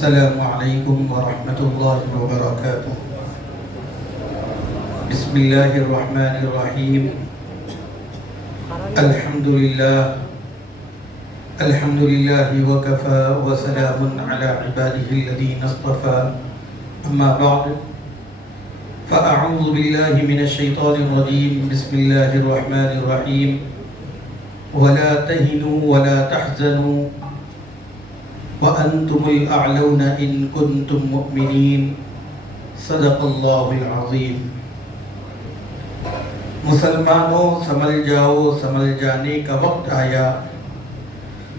السلام علیکم ورحمۃ اللہ وبرکاتہ۔ بسم اللہ الرحمن الرحیم۔ الحمد للہ وکفى وسلام علی عباده الذین اصطفى، اما بعد فاعوذ باللہ من الشیطان الرجیم۔ بسم اللہ الرحمن الرحیم۔ ولا تهنوا ولا تحزنوا وَأَنْتُمُ الْأَعْلَوْنَ إِن كُنْتُم مُؤْمِنِينَ صدق اللہ العظیم۔ مسلمانوں سنبھل جاؤ، سنبھل جانے کا وقت آیا۔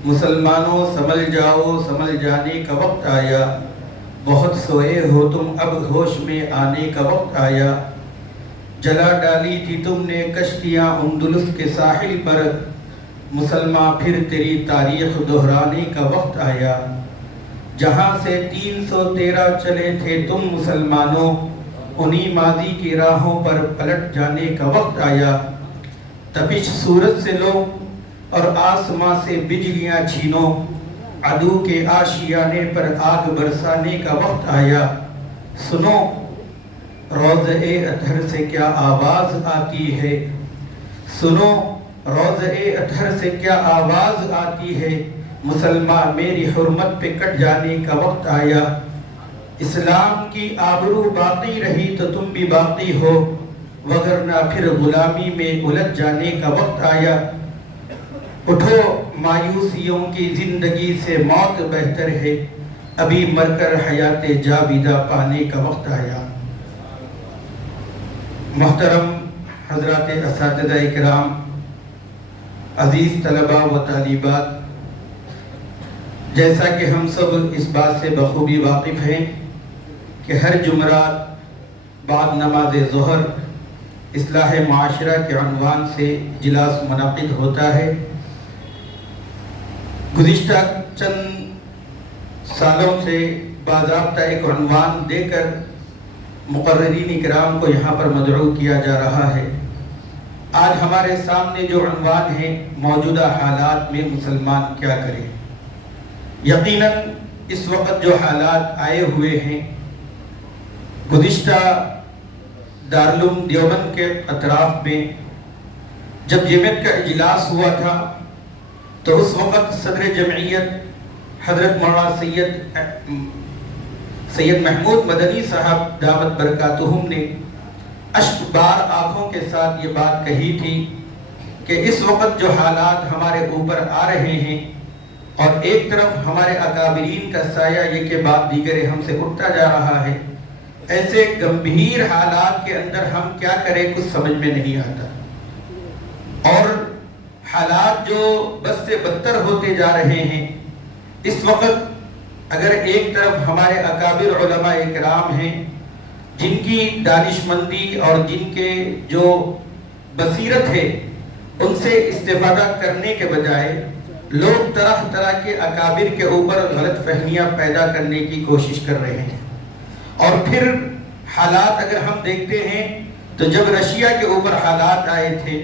مسلمانوں سنبھل جاؤ، سنبھل جانے کا وقت آیا۔ بہت سوئے ہو تم، اب ہوش میں آنے کا وقت آیا۔ جلا ڈالی تھی تم نے کشتیاں اندلس کے ساحل پر، مسلمان پھر تیری تاریخ دہرانے کا وقت آیا۔ جہاں سے 313 چلے تھے تم مسلمانوں، انہی ماضی کی راہوں پر پلٹ جانے کا وقت آیا۔ تپش سورج سے لو اور آسماں سے بجلیاں چھینو، عدو کے آشیانے پر آگ برسانے کا وقت آیا۔ سنو روضہ اطہر سے کیا آواز آتی ہے، سنو روضہ اطہر سے کیا آواز آتی ہے، مسلمان میری حرمت پہ کٹ جانے کا وقت آیا۔ اسلام کی آبرو باقی رہی تو تم بھی باقی ہو، وگرنہ پھر غلامی میں الجھ جانے کا وقت آیا۔ اٹھو مایوسیوں کی زندگی سے موت بہتر ہے، ابھی مر کر حیات جاویدہ پانے کا وقت آیا۔ محترم حضرات اساتذہ کرام، عزیز طلباء و طالبات، جیسا کہ ہم سب اس بات سے بخوبی واقف ہیں کہ ہر جمعرات بعد نماز ظہر اصلاح معاشرہ کے عنوان سے اجلاس منعقد ہوتا ہے۔ گزشتہ چند سالوں سے باضابطہ ایک عنوان دے کر مقررین اکرام کو یہاں پر مدعو کیا جا رہا ہے۔ آج ہمارے سامنے جو عنوان ہے، موجودہ حالات میں مسلمان کیا کرے۔ یقیناً اس وقت جو حالات آئے ہوئے ہیں، گزشتہ دارالعلوم دیوبند کے اطراف میں جب جمعیت کا اجلاس ہوا تھا تو اس وقت صدر جمعیت حضرت مولانا سید محمود مدنی صاحب دامت برکاتہم نے اشک بار آنکھوں کے ساتھ یہ بات کہی تھی کہ اس وقت جو حالات ہمارے اوپر آ رہے ہیں اور ایک طرف ہمارے اکابرین کا سایہ یہ کہ بعد دیگر ہم سے اٹھتا جا رہا ہے، ایسے گمبھیر حالات کے اندر ہم کیا کریں کچھ سمجھ میں نہیں آتا، اور حالات جو بس سے بدتر ہوتے جا رہے ہیں۔ اس وقت اگر ایک طرف ہمارے اکابر علماء اکرام ہیں جن کی دانشمندی اور جن کے جو بصیرت ہے ان سے استفادہ کرنے کے بجائے لوگ طرح طرح کے اکابر کے اوپر غلط فہمیاں پیدا کرنے کی کوشش کر رہے ہیں۔ اور پھر حالات اگر ہم دیکھتے ہیں تو جب رشیا کے اوپر حالات آئے تھے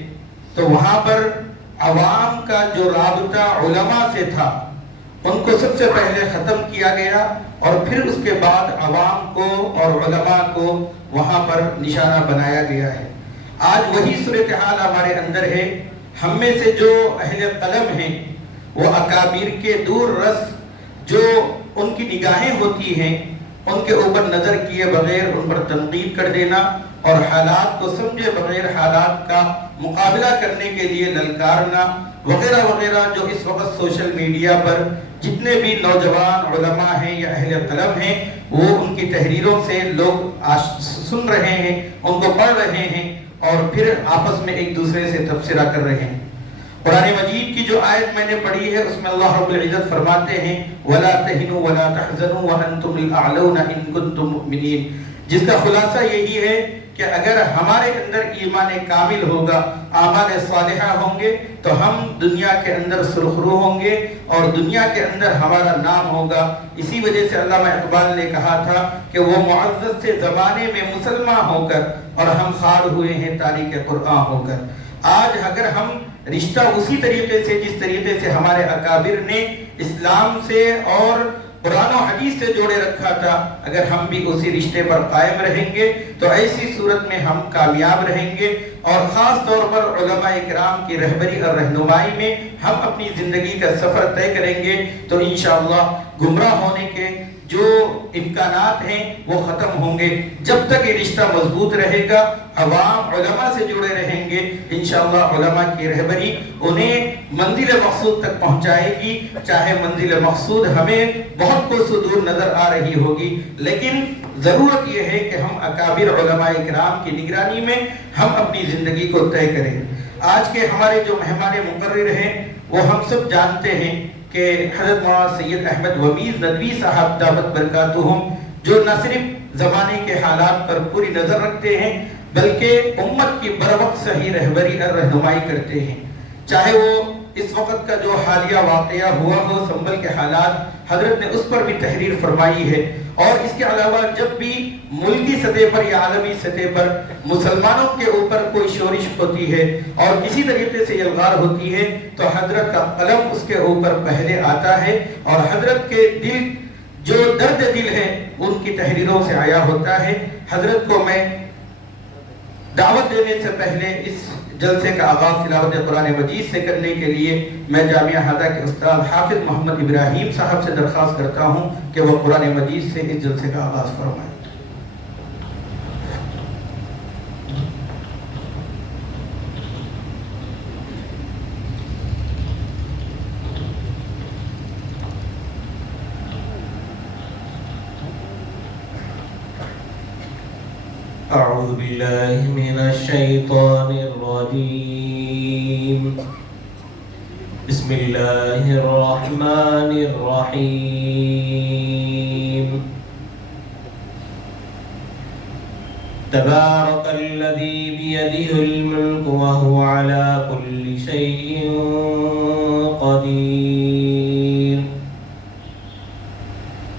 تو وہاں پر عوام کا جو رابطہ علماء سے تھا ان کو سب سے پہلے ختم کیا گیا، اور پھر اس کے بعد عوام کو اور علماء کو وہاں پر نشانہ بنایا گیا ہے۔ آج وہی صورتحال ہمارے اندر ہے۔ ہم میں سے جو اہل قلم ہیں وہ اکابر کے دور رس جو ان کی نگاہیں ہوتی ہیں ان کے اوپر نظر کیے بغیر ان پر تنقید کر دینا اور حالات کو سمجھے بغیر حالات کا مقابلہ کرنے کے لیے للکارنا وغیرہ وغیرہ، جو اس وقت سوشل میڈیا پر جتنے بھی نوجوان علماء ہیں یا اہل قلم ہیں وہ ان کی تحریروں سے لوگ سن رہے ہیں، ان کو پڑھ رہے ہیں اور پھر آپس میں ایک دوسرے سے تبصرہ کر رہے ہیں۔ قرآن مجید کی جو آیت میں نے پڑھی ہے اس میں اللہ رب العزت فرماتے ہیں وَلَا تَهِنُوا وَلَا تَحْزَنُوا وَأَنْتُمُ الْأَعْلَوْنَ إِن كُنتُم مُؤْمِنِينَ، جس کا خلاصہ یہی ہے کہ اگر ہمارے اندر ایمان کامل ہوگا، اعمال صالحہ ہوں گے تو ہم دنیا کے اندر سرخرو ہوں گے اور دنیا کے اندر ہمارا نام ہوگا۔ اسی وجہ سے علامہ اقبال نے کہا تھا کہ وہ معزز سے زمانے میں مسلمان ہو کر اور ہم خار ہوئے ہیں تاریخ قرآن ہو کر۔ آج اگر ہم رشتہ اسی طریقے سے جس طریقے سے ہمارے اکابر نے اسلام سے اور قرآن و حدیث سے جوڑے رکھا تھا، اگر ہم بھی اسی رشتے پر قائم رہیں گے تو ایسی صورت میں ہم کامیاب رہیں گے، اور خاص طور پر علماء کرام کی رہبری اور رہنمائی میں ہم اپنی زندگی کا سفر طے کریں گے تو انشاءاللہ گمراہ ہونے کے جو امکانات ہیں وہ ختم ہوں گے۔ جب تک یہ رشتہ مضبوط رہے گا، عوام علماء سے جڑے رہیں گے، انشاءاللہ علماء کی رہبری انہیں منزل مقصود تک پہنچائے گی، چاہے منزل مقصود ہمیں بہت کچھ دور نظر آ رہی ہوگی، لیکن ضرورت یہ ہے کہ ہم اکابر علماء کرام کی نگرانی میں ہم اپنی زندگی کو طے کریں۔ آج کے ہمارے جو مہمان مقرر ہیں وہ ہم سب جانتے ہیں کہ حضرت مولانا سید احمد ومیز ندوی صاحب دامت برکاتہم، جو نہ صرف زمانے کے حالات پر پوری نظر رکھتے ہیں بلکہ امت کی بروقت صحیح رہبری اور رہنمائی کرتے ہیں، چاہے وہ اس وقت کا جو حالیہ واقعہ ہوا ہو سنبل کے حالات، حضرت نے اس پر بھی تحریر فرمائی ہے، اور اس کے علاوہ جب بھی ملکی سطح پر یا عالمی سطح پر مسلمانوں کے اوپر کوئی شورش ہوتی ہے اور کسی طریقے سے الغار ہوتی ہے تو حضرت کا قلم اس کے اوپر پہلے آتا ہے، اور حضرت کے دل جو درد دل ہے ان کی تحریروں سے آیا ہوتا ہے۔ حضرت کو میں دعوت دینے سے پہلے اس جلسے کا آغاز تلاوت قرآن مجید سے کرنے کے لیے میں جامعہ ہدیٰ کے استاد حافظ محمد ابراہیم صاحب سے درخواست کرتا ہوں کہ وہ قرآن مجید سے اس جلسے کا آغاز فرمائیں۔ أعوذ بالله من الشيطان الرجيم بسم الله الرحمن الرحيم تبارك الذي بيده الملك وهو على كل شيء قدير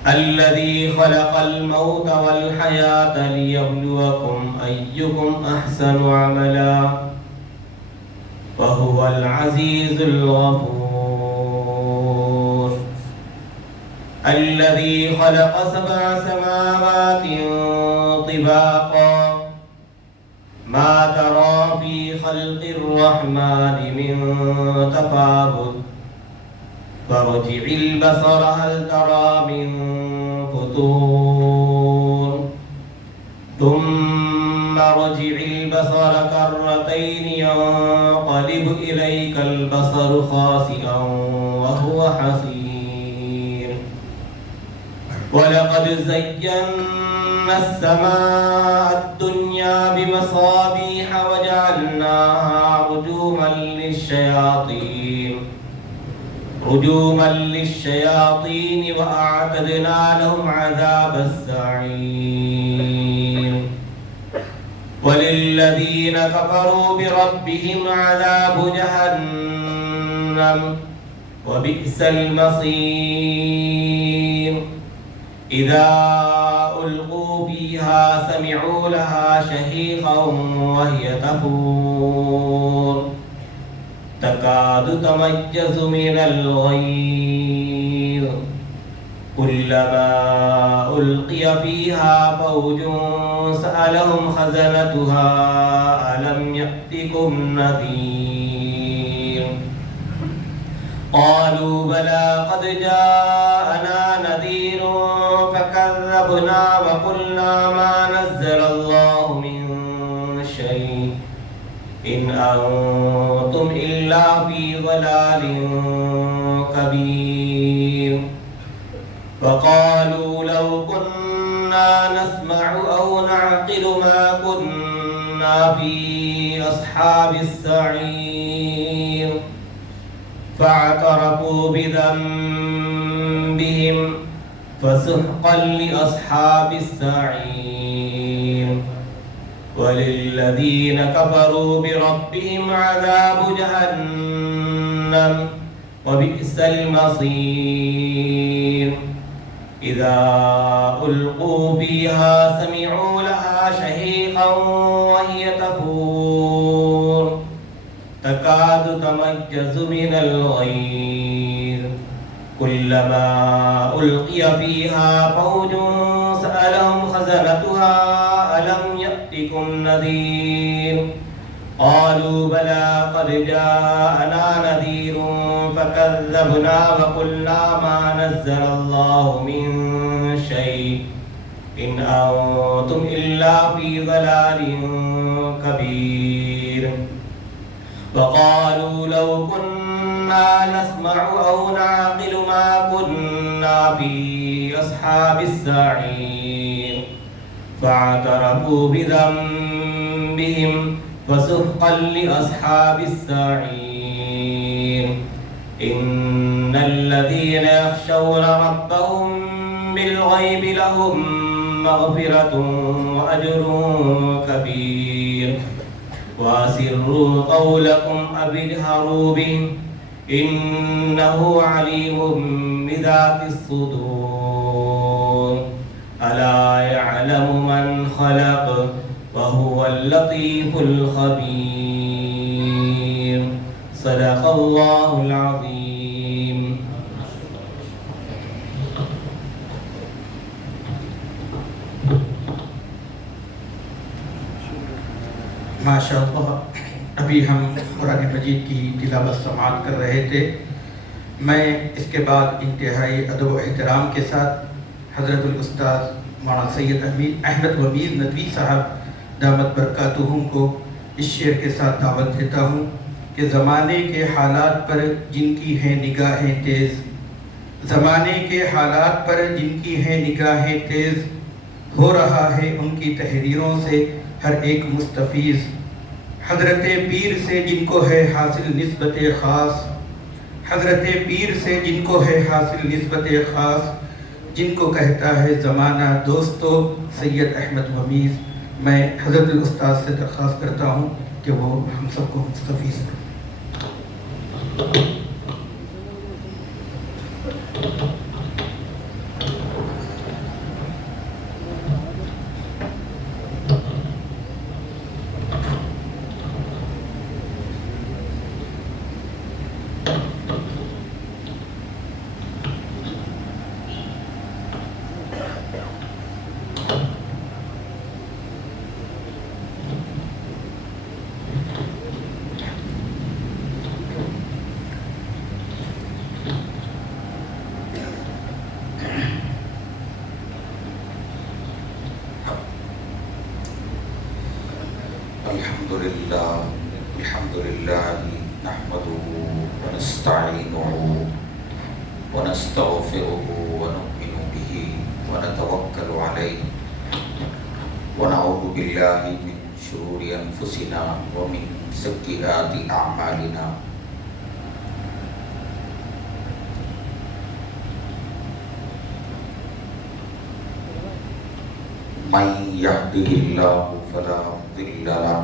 الذي خلق الموت والحياة ليبلوكم أيكم أحسن عملا وهو العزيز الغفور الذي خلق 7 سماوات طباقا ما ترى في خلق الرحمن من تفاوت فارجع البصر هل ترى من فطور ثم ارجع البصر كرتين ينقلب إليك البصر خاسئا وهو حسير ولقد زينا السماء الدنيا بمصابيح وجعلناها رجوما للشياطين وأعتدنا لهم عذاب السعير وللذين كفروا بربهم عذاب جهنم وبئس المصير إذا ألقوا فيها سمعوا لها شهيقا وهي تفور تكاد تميز من الغيظ كلما ألقي فيها فوج سألهم خزنتها ألم يأتكم نذير قالوا بلى قد جاءنا نذير فكذبنا وقلنا ما نزل الله من شيء إن أنتم إلا في ضلال كبير وقالوا لو كنا نسمع أو نعقل ما كنا في أصحاب السعير فاعترفوا بذنبهم فسحقا لأصحاب السعير وللذين كفروا بربهم عذاب جهنم وبئس المصير إذا ألقوا فيها سمعوا لها شهيقا وهي تفور تكاد تميز من الغيظ كلما ألقي فيها فوج سألهم خزنتها ألم يأتكم نذير قالوا بلى قد جاءنا نذير فكذبنا وقلنا ما نزل الله من شيء إن أنتم إلا في ضلال كبير وقالوا لو كنا نسمع أو نعقل ما كنا في أصحاب السعير فاعترفوا بذنبهم فسحقا لأصحاب السعير إن الذين يخشون ربهم بالغيب لهم مغفرة وأجر كبير وأسروا قولكم أو اجهروا به إنه عليم بذات الصدور ألا يعلم من خلق وهو اللطيف الخبير صدق الله العظيم. ماشاء اللہ. ابھی ہم قرآن مجید کی تلاوت سماعت کر رہے تھے. میں اس کے بعد انتہائی ادب و احترام کے ساتھ حضرت الاستاذ مولانا سید احمد ومیر ندوی صاحب دامت برکاتہم کو اس شعر کے ساتھ دعوت دیتا ہوں کہ زمانے کے حالات پر جن کی ہیں نگاہیں تیز، زمانے کے حالات پر جن کی ہیں نگاہیں تیز، ہو رہا ہے ان کی تحریروں سے ہر ایک مستفیض. حضرت پیر سے جن کو ہے حاصل نسبت خاص، حضرت پیر سے جن کو ہے حاصل نسبت خاص، جن کو کہتا ہے زمانہ دوستو سید احمد ومیر. میں حضرت الاستاذ سے درخواست کرتا ہوں کہ وہ ہم سب کو مستفیض کریں. الحمد لله نحمده ونستعينه ونستغفره ونؤمن به ونتوكل عليه ونعوذ بالله من شرور أنفسنا ومن سيئات أعمالنا. من يهده الله فلا مضل له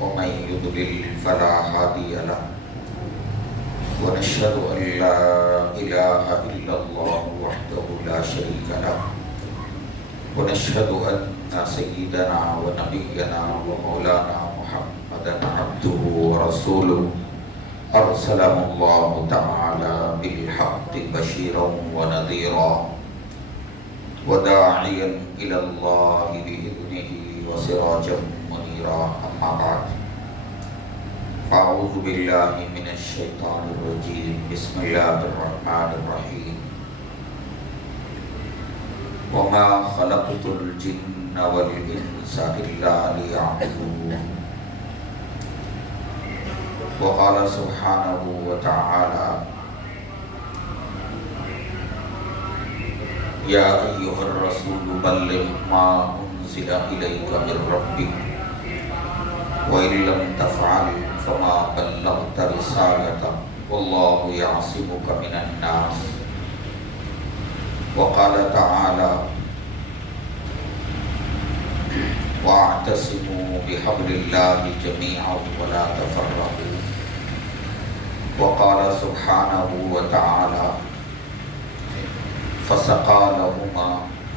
ومن يضلل فلا هادي له ونشهد أن لا إله إلا الله وحده لا شريك له ونشهد أن سيدنا ونبينا ومولانا محمدا عبده ورسوله أرسله الله تعالى بالحق بشيرا ونذيرا وداعيا إلى الله بإذنه وسراجا منيرا. أما بعد فأعوذ بالله من الشيطان الرجيم. بسم الله الرحمن الرحيم. وما خلقت الجن والإنس إلا ليعبدون. وقال سبحانه وتعالى يا أيها الرسول بلغ ما أنزل إليك من ربك وإن لم تفعل فما بلغت رسالته والله يعصمك من الناس. وقال تعالى واعتصموا بحبل الله جميعا ولا تفرقوا. وقال سبحانه وتعالى فسقى لهما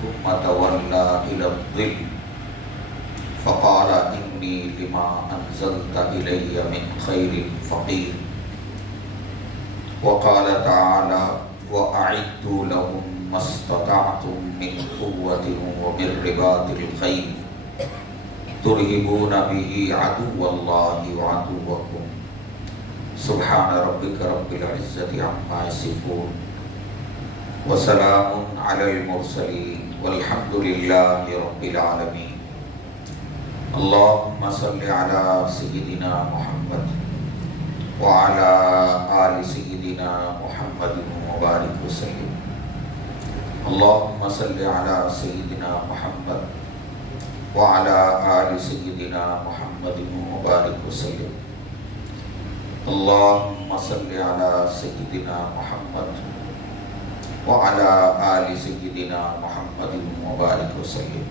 ثم تولى إلى الظل فقال إني لما أنزلت إلي من خير فقير. وقال تعالى وأعدوا لهم ما استطعتم من قوة ومن رباط الخيل ترهبون به عدو الله وعدوكم سبحان ربك رب العزة عما يصفون وسلام على المرسلين والحمد لله رب العالمين اللهم صل على سيدنا محمد وعلى آل سيدنا محمد وبارك وسلم اللهم صل على سيدنا محمد وعلى آل سيدنا محمد وبارك وسلم اللهم صل على سيدنا محمد وعلى آل سيدنا محمد وبارك وسلم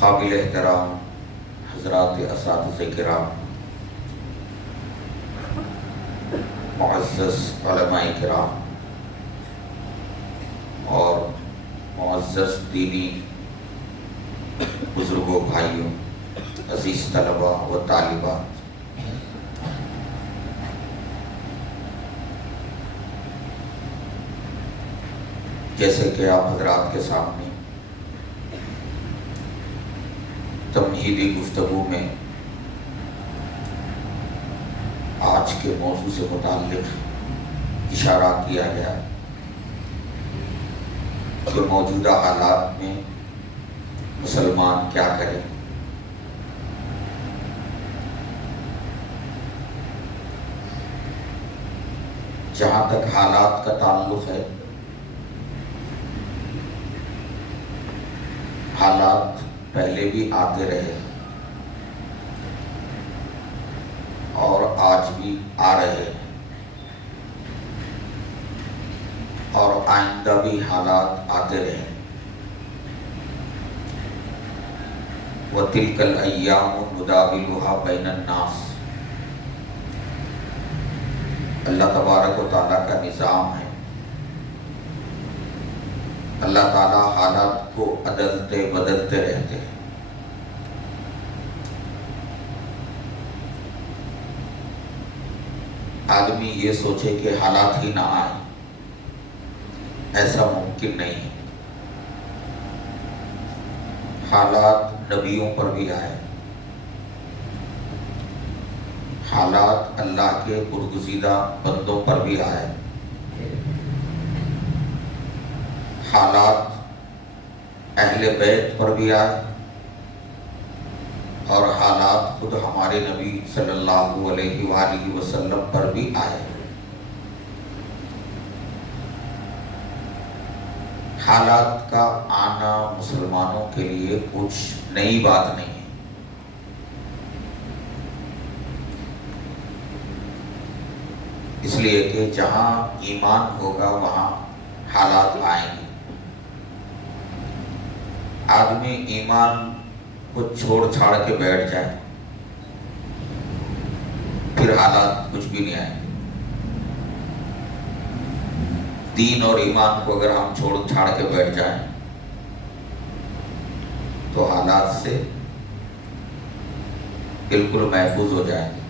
قابل احترام حضرات اساتذہ کرام، معزز علماء کرام اور معزز دینی بزرگوں بھائیوں، عزیز طلباء و طالبات، جیسے کہ آپ حضرات کے سامنے تمہیدی گفتگو میں آج کے موضوع سے متعلق اشارہ کیا گیا کہ موجودہ حالات میں مسلمان کیا کریں۔ جہاں تک حالات کا تعلق ہے، حالات پہلے بھی آتے رہے اور آج بھی آ رہے ہیں اور آئندہ بھی حالات آتے رہے۔ وَتِلْكَ الْأَيَّامُ نُدَاوِلُهَا بَيْنَ النَّاسِ، اللہ تبارک و تعالیٰ کا نظام ہے۔ اللہ تعالیٰ حالات کو عدلتے بدلتے رہتے ہیں۔ آدمی یہ سوچے کہ حالات ہی نہ آئیں، ایسا ممکن نہیں ہے۔ حالات نبیوں پر بھی آئے، حالات اللہ کے برگزیدہ بندوں پر بھی آئے، حالات اہل بیت پر بھی آئے اور حالات خود ہمارے نبی صلی اللہ علیہ وآلہ وسلم پر بھی آئے۔ حالات کا آنا مسلمانوں کے لیے کچھ نئی بات نہیں ہے۔ اس لیے کہ جہاں ایمان ہوگا وہاں حالات آئیں گے۔ آدمی ایمان کو چھوڑ چھاڑ کے بیٹھ جائے پھر حالات کچھ بھی نہیں آئیں گے۔ دین اور ایمان کو اگر ہم چھوڑ چھاڑ کے بیٹھ جائیں تو حالات سے بالکل محفوظ ہو جائیں گے۔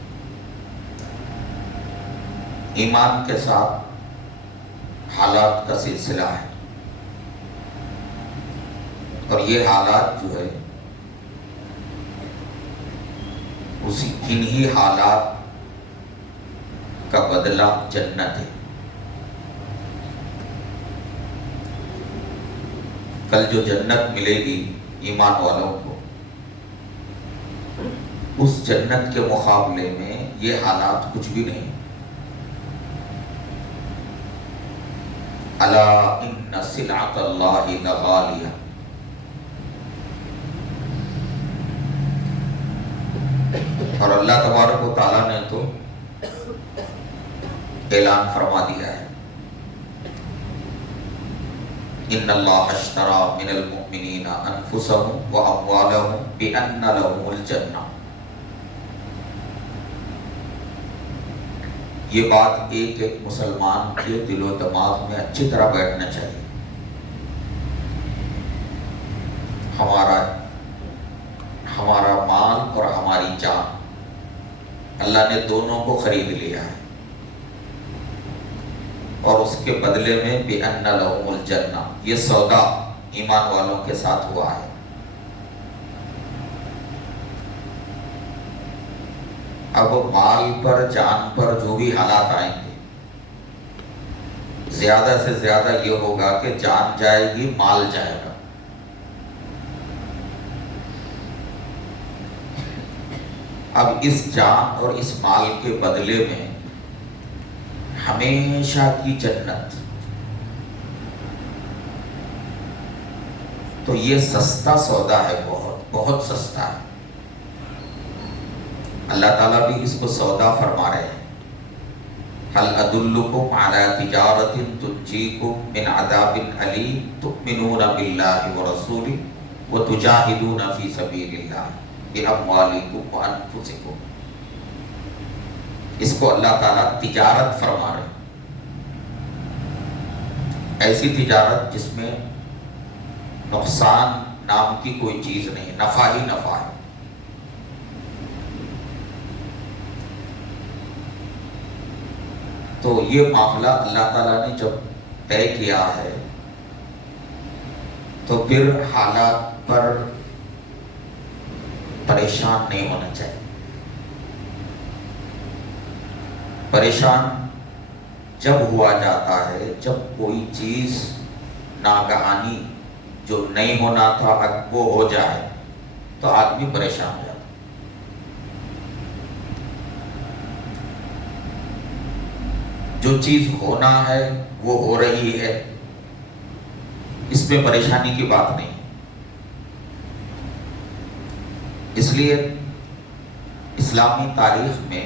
ایمان کے ساتھ حالات کا سلسلہ ہے اور یہ حالات جو ہے اسی انہی حالات کا بدلہ جنت ہے۔ کل جو جنت ملے گی ایمان والوں کو، اس جنت کے مقابلے میں یہ حالات کچھ بھی نہیں۔ الا ان سلعۃ اللہ لغالیہ، اور اللہ تبارک و تعالیٰ نے تو اعلان فرما دیا ہے، ان اللہ اشتری من المؤمنین انفسهم واموالهم بان لهم الجنہ۔ یہ بات ایک ایک مسلمان کے دل و دماغ میں اچھی طرح بیٹھنا چاہیے۔ ہمارا مال اور ہماری جان اللہ نے دونوں کو خرید لیا ہے۔ اور اس کے بدلے میں بِأَنَّ لَهُمُ الْجَنَّةَ، یہ سودا ایمان والوں کے ساتھ ہوا ہے۔ اب مال پر، جان پر جو بھی حالات آئیں گے، زیادہ سے زیادہ یہ ہوگا کہ جان جائے گی، مال جائے گا۔ اب اس جان اور اس مال کے بدلے میں ہمیشہ کی جنت، تو یہ سستا سودا ہے، بہت بہت سستا ہے۔ اللہ تعالیٰ بھی اس کو سودا فرما رہے ہیں۔ هل ادلکم علی تجارۃ تنجیکم من عذاب علیم تؤمنون باللہ ورسولہ وتجاہدون فی سبیل اللہ باموالکم وانفسکم۔ اس کو اللہ تعالیٰ تجارت فرما رہے ہیں، ایسی تجارت جس میں نقصان نام کی کوئی چیز نہیں، نفع ہی نفع ہے۔ تو یہ معاملہ اللہ تعالیٰ نے جب طے کیا ہے تو پھر حالات پر پریشان نہیں ہونا چاہیے۔ پریشان جب ہوا جاتا ہے جب کوئی چیز ناگہانی جو نہیں ہونا تھا وہ ہو جائے تو آدمی پریشان ہو جاتا ہے۔ جو چیز ہونا ہے وہ ہو رہی ہے، اس میں پریشانی کی بات نہیں۔ اس لیے اسلامی تاریخ میں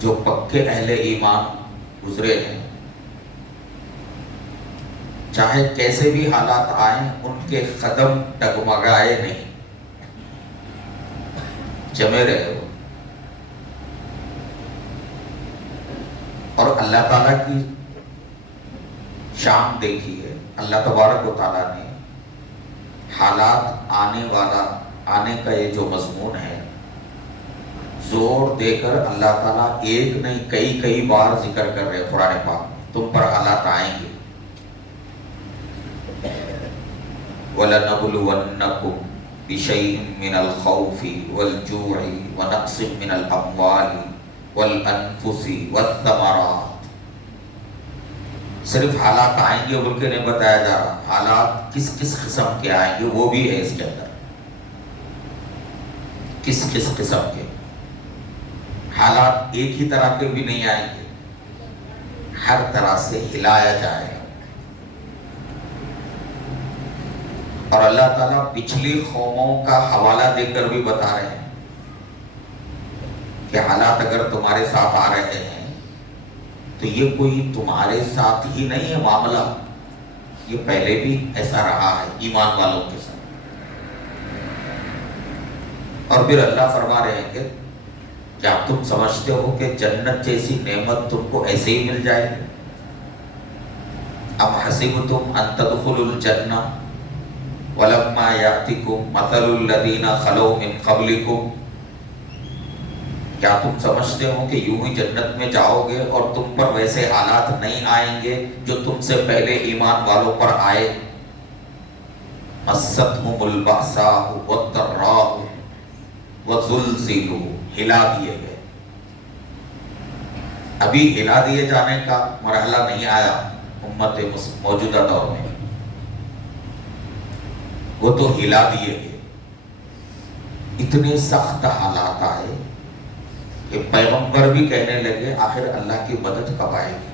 جو پکے اہل ایمان گزرے ہیں، چاہے کیسے بھی حالات آئیں ان کے قدم ڈگمگائے نہیں، جمے رہے ہو۔ اور اللہ تعالیٰ کی شان دیکھی ہے، اللہ تبارک و تعالیٰ نے حالات آنے کا یہ جو مضمون ہے، زور دے کر اللہ تعالیٰ ایک نہیں کئی بار ذکر کر رہے قرآن پاک میں، تم پر حالات آئیں گے۔ وَلَنَبْلُوَنَّكُمْ بِشَيْءٍ مِّنَ الْخَوْفِ وَالْجُوعِ وَنَقْصٍ مِّنَ الْأَمْوَالِ وَالْأَنفُسِ وَالثَّمَرَاتِ۔ صرف حالات آئیں گے بول کے نہیں بتایا جا رہا، حالات کس کس قسم کے آئیں گے وہ بھی ہے اس کے اندر، کس کس قسم کے حالات ایک ہی طرح کے بھی نہیں آئیں گے، ہر طرح سے ہلایا جائے گا۔ اور اللہ تعالیٰ پچھلی قوموں کا حوالہ دے کر بھی بتا رہے ہیں کہ حالات اگر تمہارے ساتھ آ رہے ہیں تو یہ کوئی تمہارے ساتھ ہی نہیں ہے معاملہ، یہ پہلے بھی ایسا رہا ہے ایمان والوں کے ساتھ۔ اور پھر اللہ فرما رہے ہیں کہ کیا تم سمجھتے ہو کہ جنت جیسی نعمت تم کو ایسے ہی مل جائے گی؟ ام حسبتم ان تدخلوا الجنہ ولما یأتکم مثل الذین خلو من قبلکم، کیا تم سمجھتے ہو کہ یوں ہی جنت میں جاؤ گے اور تم پر ویسے حالات نہیں آئیں گے جو تم سے پہلے ایمان والوں پر آئے؟ مستہم البأساء والضراء وزلزلوا، ہلا دیے گئے۔ ابھی ہلا دیے جانے کا مرحلہ نہیں آیا امت موجودہ دور میں، وہ تو ہلا دیے گئے۔ اتنے سخت حالات آئے کہ پیغمبر بھی کہنے لگے آخر اللہ کی مدد کب آئے گی؟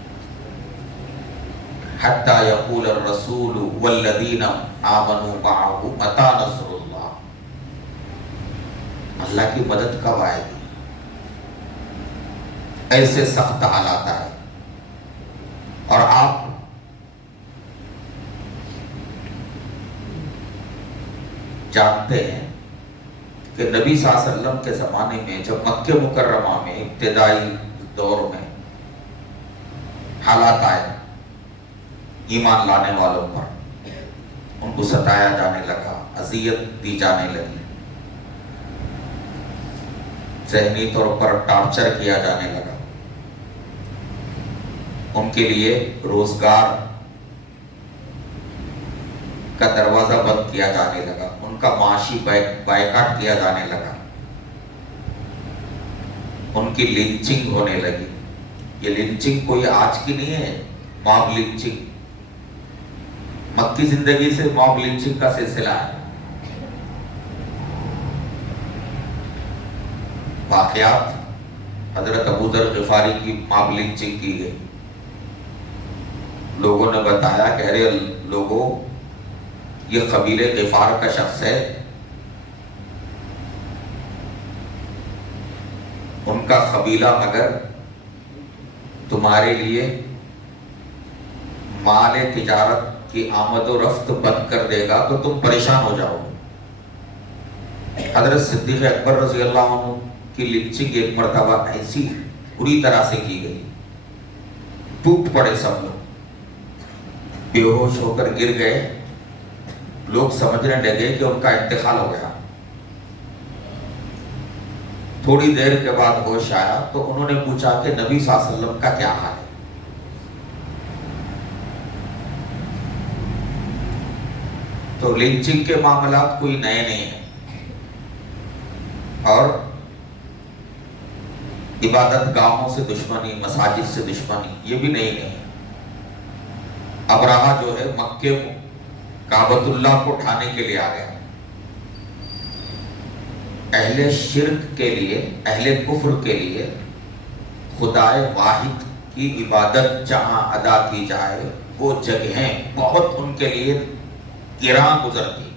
حتی یقول الرسول والذین آمنوا معه متی نصر اللہ، اللہ کی مدد کب آئے گی؟ ایسے سخت حالات آئے۔ اور آپ جانتے ہیں کہ نبی صلی اللہ علیہ وسلم کے زمانے میں جب مکہ مکرمہ میں ابتدائی دور میں حالات آئے ایمان لانے والوں پر، ان کو ستایا جانے لگا، اذیت دی جانے لگی، ذہنی طور پر ٹارچر کیا جانے لگا، ان کے لیے روزگار کا دروازہ بند کیا جانے لگا، ان کا معاشی بائیکاٹ کیا جانے لگا، ان کی لنچنگ ہونے لگی۔ یہ لنچنگ کوئی آج کی نہیں ہے، موب لنچنگ مکی زندگی سے موب لنچنگ کا سلسلہ ہے۔ واقعات، حضرت ابو ذر غفاری کی موب لنچنگ کی گئی، لوگوں نے بتایا کہ ارے لوگوں، یہ قبیلے غفار کا شخص ہے، ان کا قبیلہ مگر تمہارے لیے مال تجارت کی آمد و رفت بند کر دے گا تو تم پریشان ہو جاؤ گے۔ حضرت صدیق اکبر رضی اللہ عنہ کی لنچنگ ایک مرتبہ ایسی بری طرح سے کی گئی، ٹوٹ پڑے سب لوگ، بے ہوش ہو کر گر گئے، لوگ سمجھنے لگے کہ ان کا انتقال ہو گیا۔ تھوڑی دیر کے بعد ہوش آیا تو انہوں نے پوچھا کہ نبی صلی اللہ علیہ وسلم کا کیا حال ہے؟ تو لنچنگ کے معاملات کوئی نئے نہیں ہیں، اور عبادت گاہوں سے دشمنی، مساجد سے دشمنی، یہ بھی نہیں ہے۔ ابراہہ جو ہے مکے کو، کعبۃ اللہ کو اٹھانے کے لیے آ گیا، اہل شرک کے لیے، اہل کفر کے لیے خدائے واحد کی عبادت جہاں ادا کی جائے وہ جگہیں بہت ان کے لیے گراں گزرتی۔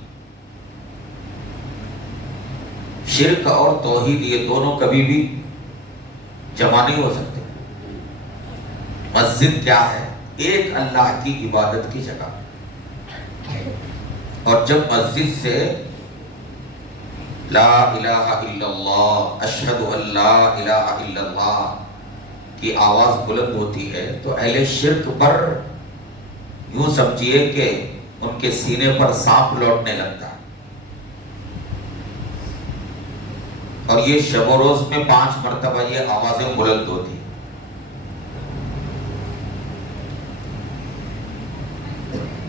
شرک اور توحید یہ دونوں کبھی بھی جمع نہیں ہو سکتے۔ مسجد کیا ہے؟ ایک اللہ کی عبادت کی جگہ، اور جب مسجد سے لا الہ الا اللہ، اشہد ان لا الہ الا اللہ کی آواز بلند ہوتی ہے تو اہل شرک پر یوں سمجھیے کہ ان کے سینے پر سانپ لوٹنے لگتا ہے۔ اور یہ شب و روز میں 5 مرتبہ یہ آوازیں بلند ہوتی۔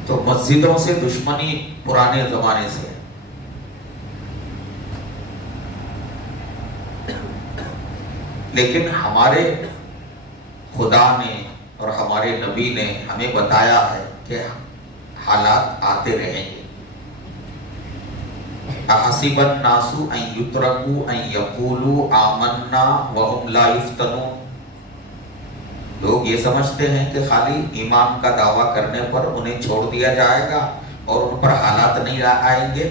تو مسجدوں سے دشمنی پرانے زمانے سے ہے۔ لیکن ہمارے خدا نے اور ہمارے نبی نے ہمیں بتایا ہے کہ حالات آتے رہیں گے۔ احسب الناس ان یترکوا ان یقولوا آمنا وهم لا یفتنون، لوگ یہ سمجھتے ہیں کہ خالی ایمان کا دعویٰ کرنے پر انہیں چھوڑ دیا جائے گا اور ان پر حالات نہیں آئیں گے؟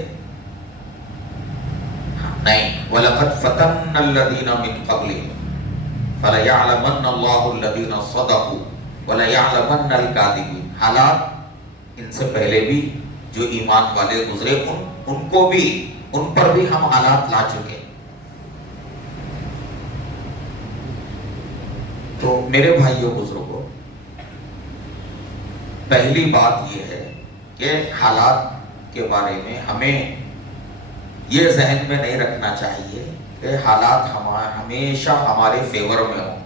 نہیں، وَلَقَدْ فَتَنَّ الَّذِينَ مِن قَبْلِهِمْ فَلَيَعْلَمَنَّ اللَّهُ الَّذِينَ صَدَقُوا وَلَيَعْلَمَنَّ الْكَاذِبِينَ۔ حالات ان سے پہلے بھی جو ایمان والے گزرے ان کو بھی، ان پر بھی ہم حالات لا چکے۔ تو میرے بھائیوں بزرگوں، پہلی بات یہ ہے کہ حالات کے بارے میں ہمیں یہ ذہن میں نہیں رکھنا چاہیے کہ حالات ہمیشہ ہمارے فیور میں ہوں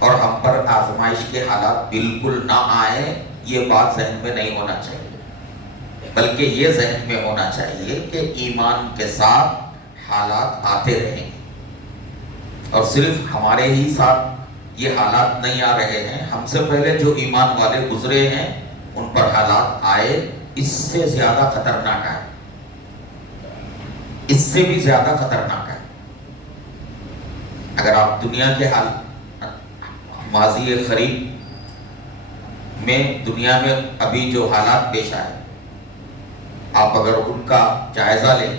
اور ہم پر آزمائش کے حالات بالکل نہ آئیں، یہ بات ذہن میں نہیں ہونا چاہیے، بلکہ یہ ذہن میں ہونا چاہیے کہ ایمان کے ساتھ حالات آتے رہیں گے، اور صرف ہمارے ہی ساتھ یہ حالات نہیں آ رہے ہیں، ہم سے پہلے جو ایمان والے گزرے ہیں ان پر حالات آئے، اس سے زیادہ خطرناک ہے، اس سے بھی زیادہ خطرناک ہے۔ اگر آپ دنیا کے حال، ماضی قریب میں دنیا میں ابھی جو حالات پیش آئے، آپ اگر ان کا جائزہ لیں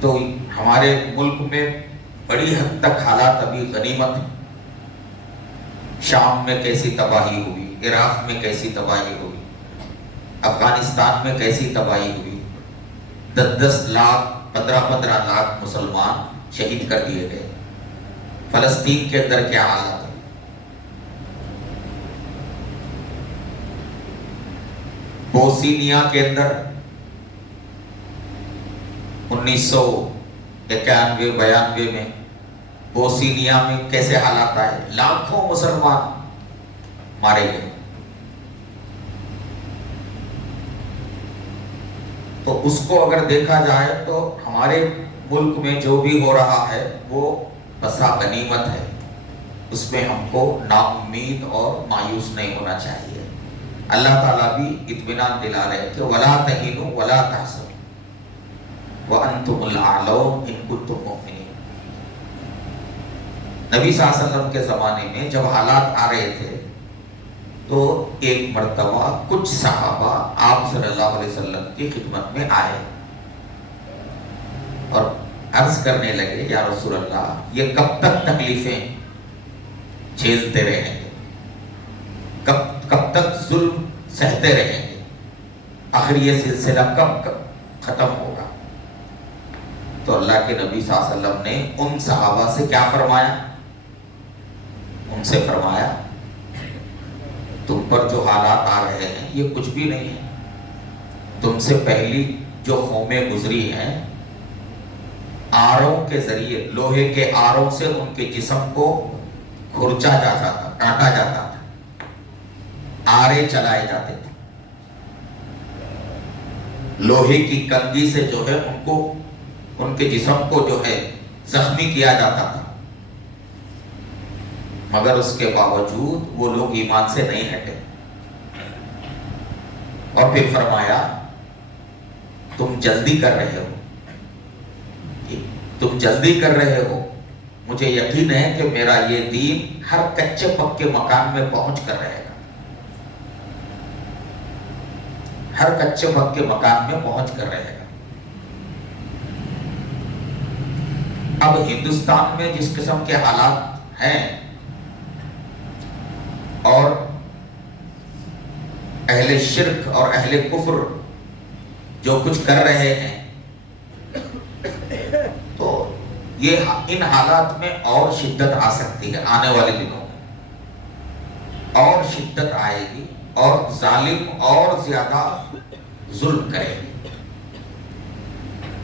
تو ہمارے ملک میں بڑی حد تک حالات ابھی غنیمت ہیں۔ شام میں کیسی تباہی ہوئی، عراق میں کیسی تباہی ہوئی، افغانستان میں کیسی تباہی ہوئی، 10 لاکھ 15 لاکھ مسلمان شہید کر دیے گئے۔ فلسطین کے اندر کیا حالات ہے؟ بوسنیا کے اندر 1991-92 میں بوسنیا میں کیسے حالات آئے، لاکھوں مسلمان مارے گئے. تو اس کو اگر دیکھا جائے تو ہمارے ملک میں جو بھی ہو رہا ہے وہ بسا غنیمت ہے، اس میں ہم کو نا امید اور مایوس نہیں ہونا چاہیے. اللہ تعالیٰ بھی اطمینان دلا رہے کہ وَلَا تَهِنُوا وَلَا تَحْزَنُوا وَأَنْتُمُ الْأَعْلَوْنَ إِن كُنتُم مُؤْمِنِينَ. نبی صلی اللہ علیہ وسلم کے زمانے میں جب حالات آ رہے تھے تو ایک مرتبہ کچھ صحابہ آپ صلی اللہ علیہ وسلم کی خدمت میں آئے اور عرض کرنے لگے یا رسول اللہ یہ کب تک تکلیفیں جھیلتے رہیں گے، کب تک ظلم سہتے رہیں گے، آخر یہ سلسلہ کب ختم ہوگا؟ تو اللہ کے نبی صلی اللہ علیہ وسلم نے ان صحابہ سے کیا فرمایا؟ ان سے فرمایا تم پر جو حالات آ رہے ہیں یہ کچھ بھی نہیں ہے. تم سے پہلی جو قومیں گزری ہیں آروں کے ذریعے، لوہے کے آروں سے ان کے جسم کو کھرچا جاتا تھا، کاٹا جاتا تھا، آرے چلائے جاتے تھے. لوہے کی کنگھی سے جو ہے ان کے جسم کو جو ہے زخمی کیا جاتا تھا، مگر اس کے باوجود وہ لوگ ایمان سے نہیں ہٹے. اور پھر فرمایا تم جلدی کر رہے ہو، مجھے یقین ہے کہ میرا یہ دین ہر کچے پکے مکان میں پہنچ کر رہے گا، ہر کچے پکے مکان میں پہنچ کر رہے گا. اب ہندوستان میں جس قسم کے حالات ہیں اور اہل شرک اور اہل کفر جو کچھ کر رہے ہیں، تو یہ ان حالات میں اور شدت آ سکتی ہے. آنے والے دنوں میں اور شدت آئے گی اور ظالم اور زیادہ ظلم کرے گی.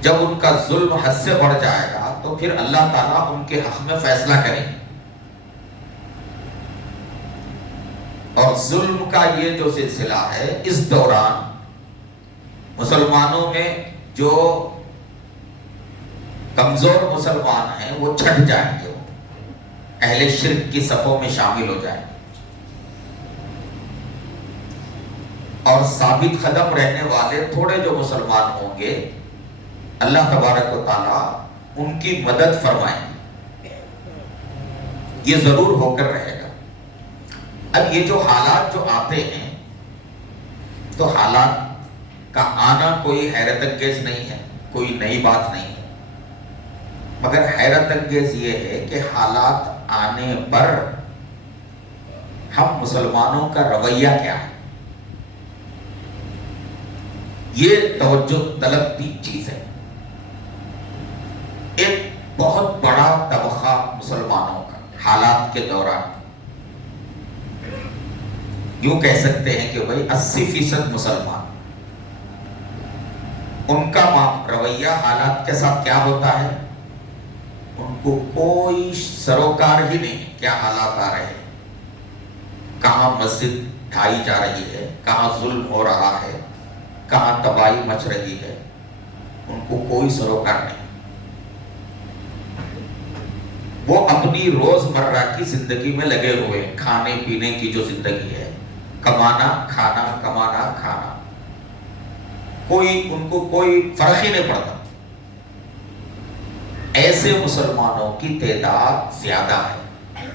جب ان کا ظلم حد سے بڑھ جائے گا تو پھر اللہ تعالیٰ ان کے حق میں فیصلہ کرے گی. اور ظلم کا یہ جو سلسلہ ہے اس دوران مسلمانوں میں جو کمزور مسلمان ہیں وہ چھٹ جائیں گے، وہ اہل شرک کی صفوں میں شامل ہو جائیں گے، اور ثابت قدم رہنے والے تھوڑے جو مسلمان ہوں گے اللہ تبارک و تعالیٰ ان کی مدد فرمائیں گے. یہ ضرور ہو کر رہے گا. اب یہ جو حالات جو آتے ہیں تو حالات کا آنا کوئی حیرت انگیز نہیں ہے، کوئی نئی بات نہیں ہے، مگر حیرت انگیز یہ ہے کہ حالات آنے پر ہم مسلمانوں کا رویہ کیا ہے. یہ توجہ طلب چیز ہے. ایک بہت بڑا طبقہ مسلمانوں کا حالات کے دوران یوں کہہ سکتے ہیں کہ بھائی 80% مسلمان، ان کا رویہ حالات کے ساتھ کیا ہوتا ہے؟ ان کو کوئی سروکار ہی نہیں کیا حالات آ رہے ہیں، کہاں مسجد ڈھائی جا رہی ہے، کہاں ظلم ہو رہا ہے، کہاں تباہی مچ رہی ہے، ان کو کوئی سروکار نہیں. وہ اپنی روزمرہ کی زندگی میں لگے ہوئے، کھانے پینے کی جو زندگی ہے، کمانا کھانا، کمانا کھانا، ان کو کوئی فرق ہی نہیں پڑتا. ایسے مسلمانوں کی تعداد زیادہ ہے.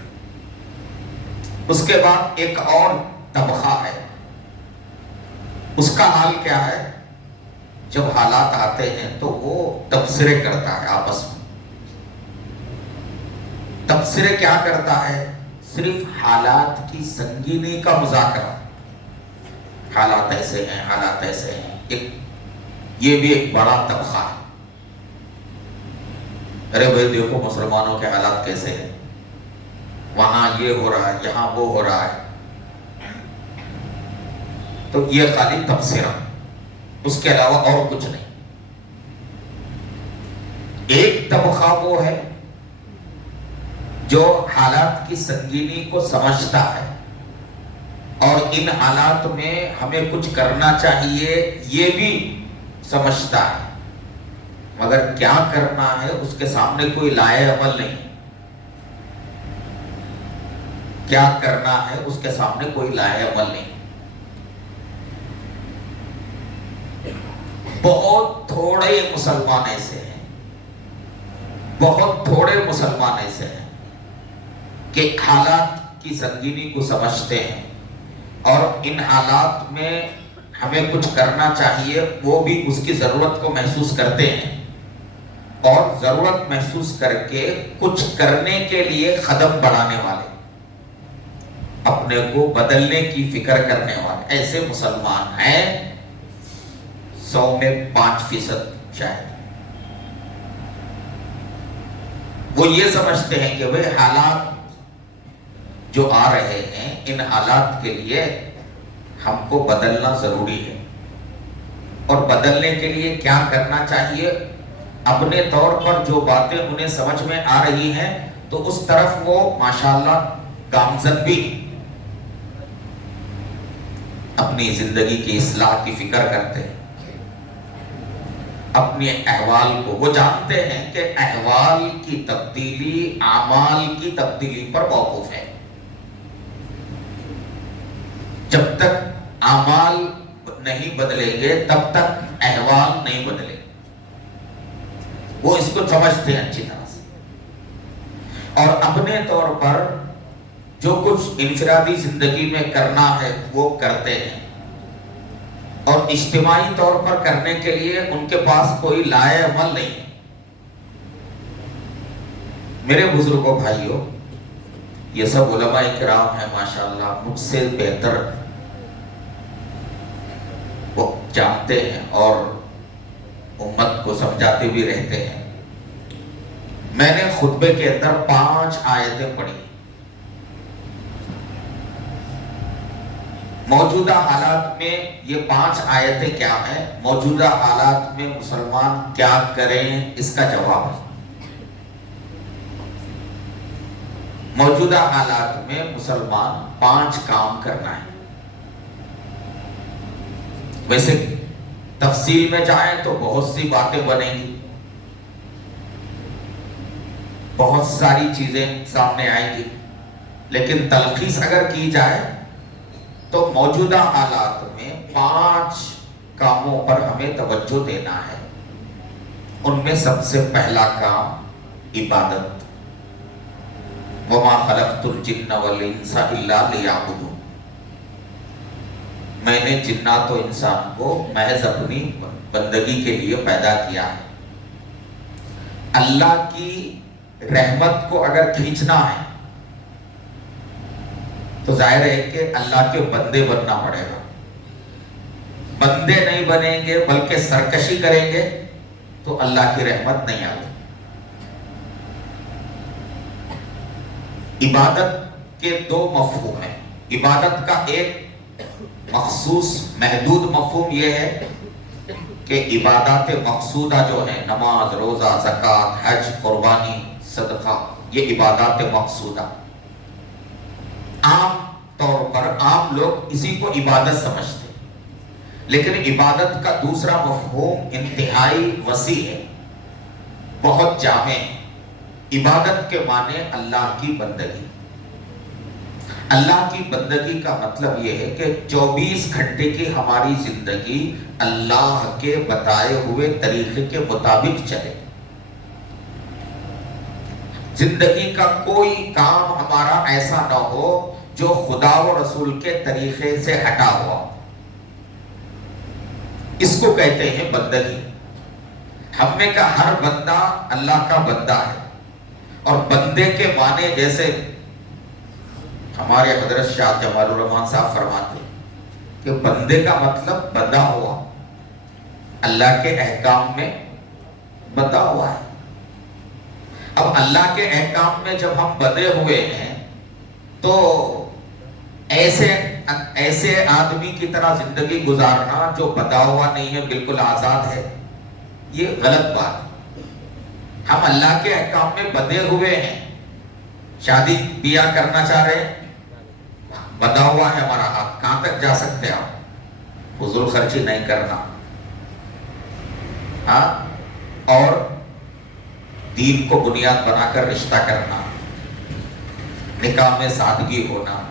اس کے بعد ایک اور طبقہ ہے، اس کا حال کیا ہے؟ جب حالات آتے ہیں تو وہ تبصرے کرتا ہے آپس میں. تبصرے کیا کرتا ہے؟ صرف حالات کی سنگینی کا مذاکرہ. حالات ایسے ہیں، حالات ایسے ہیں. یہ بھی ایک بڑا طبقہ ہے. ارے بھائی دیکھو مسلمانوں کے حالات کیسے ہیں، وہاں یہ ہو رہا ہے، یہاں وہ ہو رہا ہے. تو یہ خالی تبصرہ، اس کے علاوہ اور کچھ نہیں. ایک طبقہ وہ ہے جو حالات کی سنگینی کو سمجھتا ہے اور ان حالات میں ہمیں کچھ کرنا چاہیے یہ بھی سمجھتا ہے، مگر کیا کرنا ہے اس کے سامنے کوئی لائے عمل نہیں، کیا کرنا ہے اس کے سامنے کوئی لائے عمل نہیں۔ بہت تھوڑے مسلمان ایسے ہیں، بہت تھوڑے مسلمان ایسے ہیں کہ حالات کی سنگینی کو سمجھتے ہیں اور ان حالات میں ہمیں کچھ کرنا چاہیے وہ بھی اس کی ضرورت کو محسوس کرتے ہیں، اور ضرورت محسوس کر کے کچھ کرنے کے لیے قدم بڑھانے والے، اپنے کو بدلنے کی فکر کرنے والے ایسے مسلمان ہیں 100 میں 5% شاید۔ وہ یہ سمجھتے ہیں کہ بھئی حالات جو آ رہے ہیں ان حالات کے لیے ہم کو بدلنا ضروری ہے، اور بدلنے کے لیے کیا کرنا چاہیے، اپنے طور پر جو باتیں انہیں سمجھ میں آ رہی ہیں تو اس طرف وہ ماشاءاللہ گامزن بھی اپنی زندگی کی اصلاح کی فکر کرتے ہیں، اپنے احوال کو وہ جانتے ہیں کہ احوال کی تبدیلی اعمال کی تبدیلی پر موقوف ہے۔ جب تک اعمال نہیں بدلیں گے تب تک احوال نہیں بدلیں گے، وہ اس کو سمجھتے ہیں اچھی طرح سے، اور اپنے طور پر جو کچھ انفرادی زندگی میں کرنا ہے وہ کرتے ہیں، اور اجتماعی طور پر کرنے کے لیے ان کے پاس کوئی لائے عمل نہیں۔ میرے بزرگوں بھائیوں، یہ سب علماء کرام ہیں ماشاءاللہ، مجھ سے بہتر وہ جانتے ہیں اور امت کو سمجھاتے بھی رہتے ہیں۔ میں نے خطبے کے اندر 5 آیتیں پڑھی۔ موجودہ حالات میں یہ 5 آیتیں کیا ہیں، موجودہ حالات میں مسلمان کیا کریں اس کا جواب ہے۔ موجودہ حالات میں مسلمان 5 کام کرنا ہے۔ ویسے تفصیل میں جائیں تو بہت سی باتیں بنیں گی، بہت ساری چیزیں سامنے آئیں گی، لیکن تلخیص اگر کی جائے تو موجودہ حالات میں 5 کاموں پر ہمیں توجہ دینا ہے۔ ان میں سب سے پہلا کام عبادت۔ وَمَا خَلَقْتُ الْجِنَّ وَالْإِنسَ إِلَّا لِيَعْبُدُونِ۔ میں نے جنات و انسان کو محض اپنی بندگی کے لیے پیدا کیا ہے۔ اللہ کی رحمت کو اگر کھینچنا ہے تو ظاہر ہے کہ اللہ کے بندے بننا پڑے گا۔ بندے نہیں بنیں گے بلکہ سرکشی کریں گے تو اللہ کی رحمت نہیں آتی۔ عبادت کے 2 مفہوم ہیں۔ عبادت کا ایک مخصوص محدود مفہوم یہ ہے کہ عبادات مقصودہ جو ہیں، نماز، روزہ، زکوٰۃ، حج، قربانی، صدقہ، یہ عبادات مقصودہ، عام طور پر عام لوگ اسی کو عبادت سمجھتے ہیں، لیکن عبادت کا دوسرا مفہوم انتہائی وسیع ہے، بہت جامع ہے۔ عبادت کے معنی اللہ کی بندگی۔ اللہ کی بندگی کا مطلب یہ ہے کہ 24 گھنٹے کی ہماری زندگی اللہ کے بتائے ہوئے طریقے کے مطابق چلے۔ زندگی کا کوئی کام ہمارا ایسا نہ ہو جو خدا و رسول کے طریقے سے ہٹا ہوا۔ اس کو کہتے ہیں بندگی۔ ہم میں کا ہر بندہ اللہ کا بندہ ہے، اور بندے کے معنی جیسے ہمارے حضرت شاہ جمال الرحمن صاحب فرماتے ہیں کہ بندے کا مطلب بندہ ہوا، اللہ کے احکام میں بندہ ہوا ہے۔ اب اللہ کے احکام میں جب ہم بندے ہوئے ہیں تو ایسے آدمی کی طرح زندگی گزارنا جو بندہ ہوا نہیں ہے، بالکل آزاد ہے، یہ غلط بات ہے۔ ہم اللہ کے احکام میں بندے ہوئے ہیں، شادی بیاہ کرنا چاہ رہے ہیں، بندھا ہوا ہے ہمارا ہاتھ، کہاں تک جا سکتے آپ؟ فضول خرچی نہیں کرنا، ہاں، اور دین کو بنیاد بنا کر رشتہ کرنا، نکاح میں سادگی ہونا۔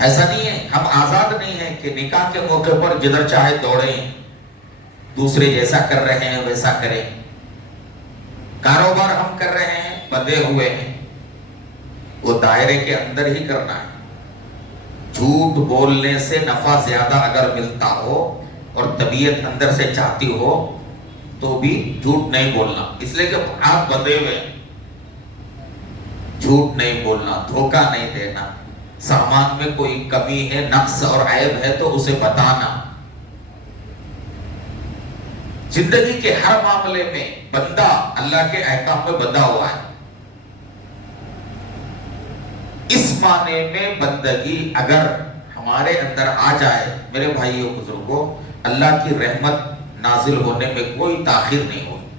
ایسا نہیں ہے، ہم آزاد نہیں ہیں کہ نکاح کے موقع پر جدھر چاہے دوڑیں، دوسرے جیسا کر رہے ہیں ویسا کریں۔ کاروبار ہم کر رہے ہیں، بندھے ہوئے ہیں، وہ دائرے کے اندر ہی کرنا ہے۔ جھوٹ بولنے سے نفع زیادہ اگر ملتا ہو اور طبیعت اندر سے چاہتی ہو تو بھی جھوٹ نہیں بولنا، اس لیے کہ ہاتھ بندھے ہوئے، جھوٹ نہیں بولنا، دھوکہ نہیں دینا، سامان میں کوئی کمی ہے، نقص اور عیب ہے تو اسے بتانا۔ زندگی کے ہر معاملے میں بندہ اللہ کے احکام میں بندھا ہوا ہے۔ اس معنی میں بندگی اگر ہمارے اندر آ جائے میرے بھائیوں بزرگوں، اللہ کی رحمت نازل ہونے میں کوئی تاخیر نہیں ہوگی۔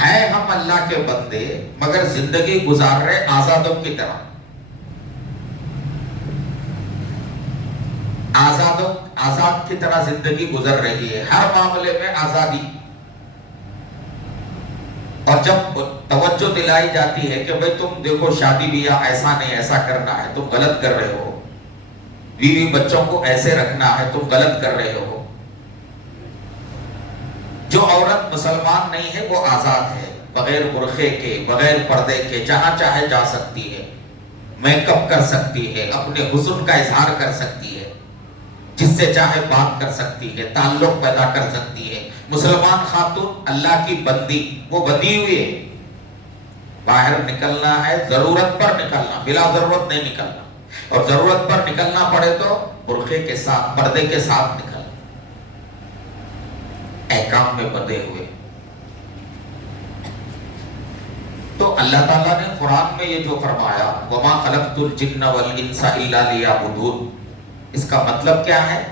ہے ہم اللہ کے بندے مگر زندگی گزار رہے آزادوں کی طرح، آزاد کی طرح زندگی گزر رہی ہے، ہر معاملے میں آزادی۔ اور جب توجہ دلائی جاتی ہے کہ بھئی تم دیکھو شادی بیاہ ایسا نہیں، ایسا کرنا ہے، تم غلط کر رہے ہو، بیوی بچوں کو ایسے رکھنا ہے، تم غلط کر رہے ہو۔ جو عورت مسلمان نہیں ہے وہ آزاد ہے، بغیر برقعے کے، بغیر پردے کے جہاں چاہے جا سکتی ہے، میک اپ کر سکتی ہے، اپنے حسن کا اظہار کر سکتی ہے، جس سے چاہے بات کر سکتی ہے، تعلق پیدا کر سکتی ہے۔ مسلمان خاتون اللہ کی بندی، وہ بندی ہوئی ہے، باہر نکلنا ہے ضرورت پر نکلنا، بلا ضرورت نہیں نکلنا، اور ضرورت پر نکلنا پڑے تو برقعے کے ساتھ، پردے کے ساتھ نکلنا، احکام میں بندھے ہوئے۔ تو اللہ تعالیٰ نے قرآن میں یہ جو فرمایا وَمَا خَلَقْتُ الْجِنَّ وَالْإِنسَ إِلَّا لِيَعْبُدُونَ، اس کا مطلب کیا ہے؟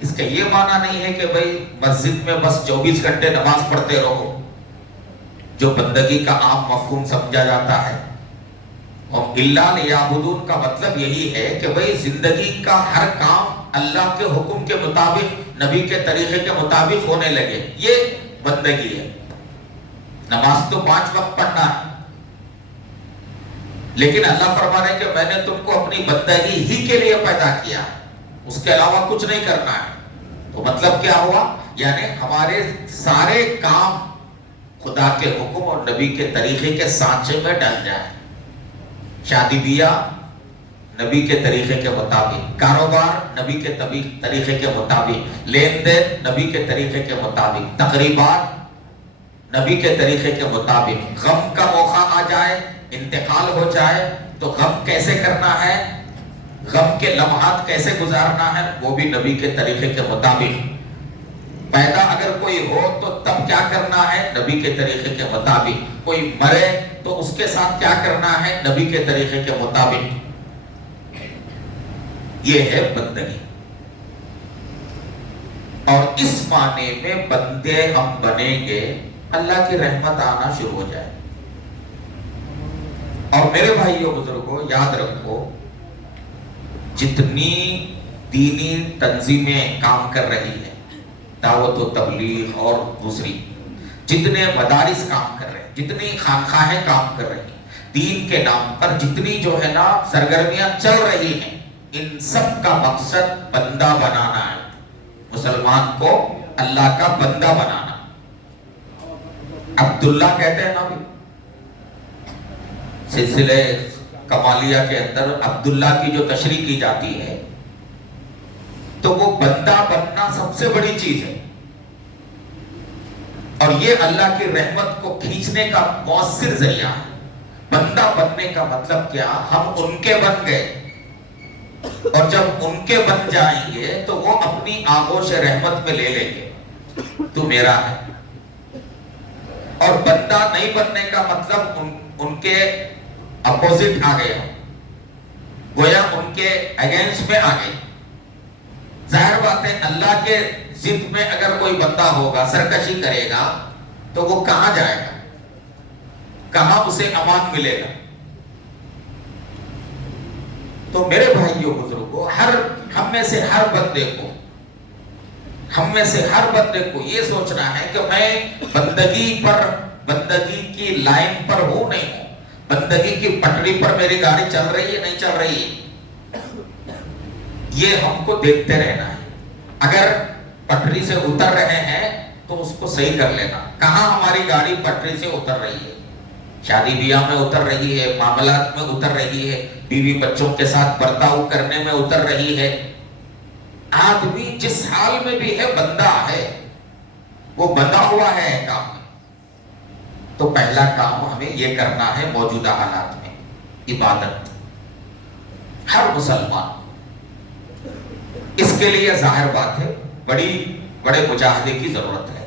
اس کا یہ معنی نہیں ہے کہ بھئی مسجد میں بس 24 گھنٹے نماز پڑھتے رہو، جو بندگی کا عام مفہوم سمجھا جاتا ہے۔ اور إِلَّا لِيَعْبُدُونَ کا مطلب یہی ہے کہ بھئی زندگی کا ہر کام اللہ کے حکم کے مطابق، نبی کے طریقے کے مطابق ہونے لگے، یہ بندگی ہے۔ نماز تو 5 وقت پڑھنا ہے، لیکن اللہ فرما رہے ہیں کہ میں نے تم کو اپنی بندگی ہی کے لیے پیدا کیا، اس کے علاوہ کچھ نہیں کرنا ہے۔ تو مطلب کیا ہوا؟ یعنی ہمارے سارے کام خدا کے حکم اور نبی کے طریقے کے سانچے میں ڈل جائے۔ شادی بیاہ نبی کے طریقے کے مطابق، کاروبار نبی کے طریقے کے مطابق، لین دین نبی کے طریقے کے مطابق، تقریبات نبی کے طریقے کے مطابق۔ غم کا موقع آ جائے، انتقال ہو جائے تو غم کیسے کرنا ہے، غم کے لمحات کیسے گزارنا ہے، وہ بھی نبی کے طریقے کے مطابق۔ پیدا اگر کوئی ہو تو تب کیا کرنا ہے، نبی کے طریقے کے مطابق۔ کوئی مرے تو اس کے ساتھ کیا کرنا ہے، نبی کے طریقے کے مطابق۔ یہ ہے بندگی۔ اور اس معنی میں بندے ہم بنیں گے، اللہ کی رحمت آنا شروع ہو جائے۔ اور میرے بھائیوں بزرگوں یاد رکھو، جتنی دینی تنظیمیں کام کر رہی ہیں، دعوت و تبلیغ اور دوسری، جتنے مدارس کام کر رہے ہیں، جتنی خانقاہیں کام کر رہی ہیں دین کے نام پر، جتنی جو ہے نا سرگرمیاں چل رہی ہیں، ان سب کا مقصد بندہ بنانا ہے، مسلمان کو اللہ کا بندہ بنانا۔ عبداللہ کہتے ہیں نا بھی، سلسلے کمالیہ کے اندر عبداللہ کی جو تشریح کی جاتی ہے تو وہ بندہ بننا سب سے بڑی چیز ہے، اور یہ اللہ کی رحمت کو کھینچنے کا مؤثر ذریعہ ہے۔ بندہ بننے کا مطلب کیا؟ ہم ان کے بن گئے، اور جب ان کے بن جائیں گے تو وہ اپنی آغوش رحمت میں لے لیں گے، تو میرا ہے۔ اور بندہ نہیں بننے کا مطلب ان کے اپوزٹ آ گئے، گویا ان کے اگینسٹ میں آ گئے۔ ظاہر بات ہے اللہ کے ضد میں اگر کوئی بندہ ہوگا، سرکشی کرے گا تو وہ کہاں جائے گا؟ کہاں اسے امان ملے گا؟ تو میرے بھائیوں بزرگوں، ہم میں سے ہر بندے کو یہ سوچنا ہے کہ میں بندگی کی لائن پر ہوں نہیں ہوں، بندگی کی پٹری پر میری گاڑی چل رہی ہے نہیں چل رہی ہے، یہ ہم کو دیکھتے رہنا ہے۔ اگر پٹری سے اتر رہے ہیں تو اس کو صحیح کر لینا، کہاں ہماری گاڑی پٹری سے اتر رہی ہے، شادی بیاہ میں اتر رہی ہے، معاملات میں اتر رہی ہے، بیوی بچوں کے ساتھ برتاؤ کرنے میں اتر رہی ہے۔ آدمی جس حال میں بھی ہے بندہ ہے، وہ بندہ ہوا ہے کام میں۔ تو پہلا کام ہمیں یہ کرنا ہے موجودہ حالات میں، عبادت، ہر مسلمان۔ اس کے لیے ظاہر بات ہے بڑے مجاہدے کی ضرورت ہے،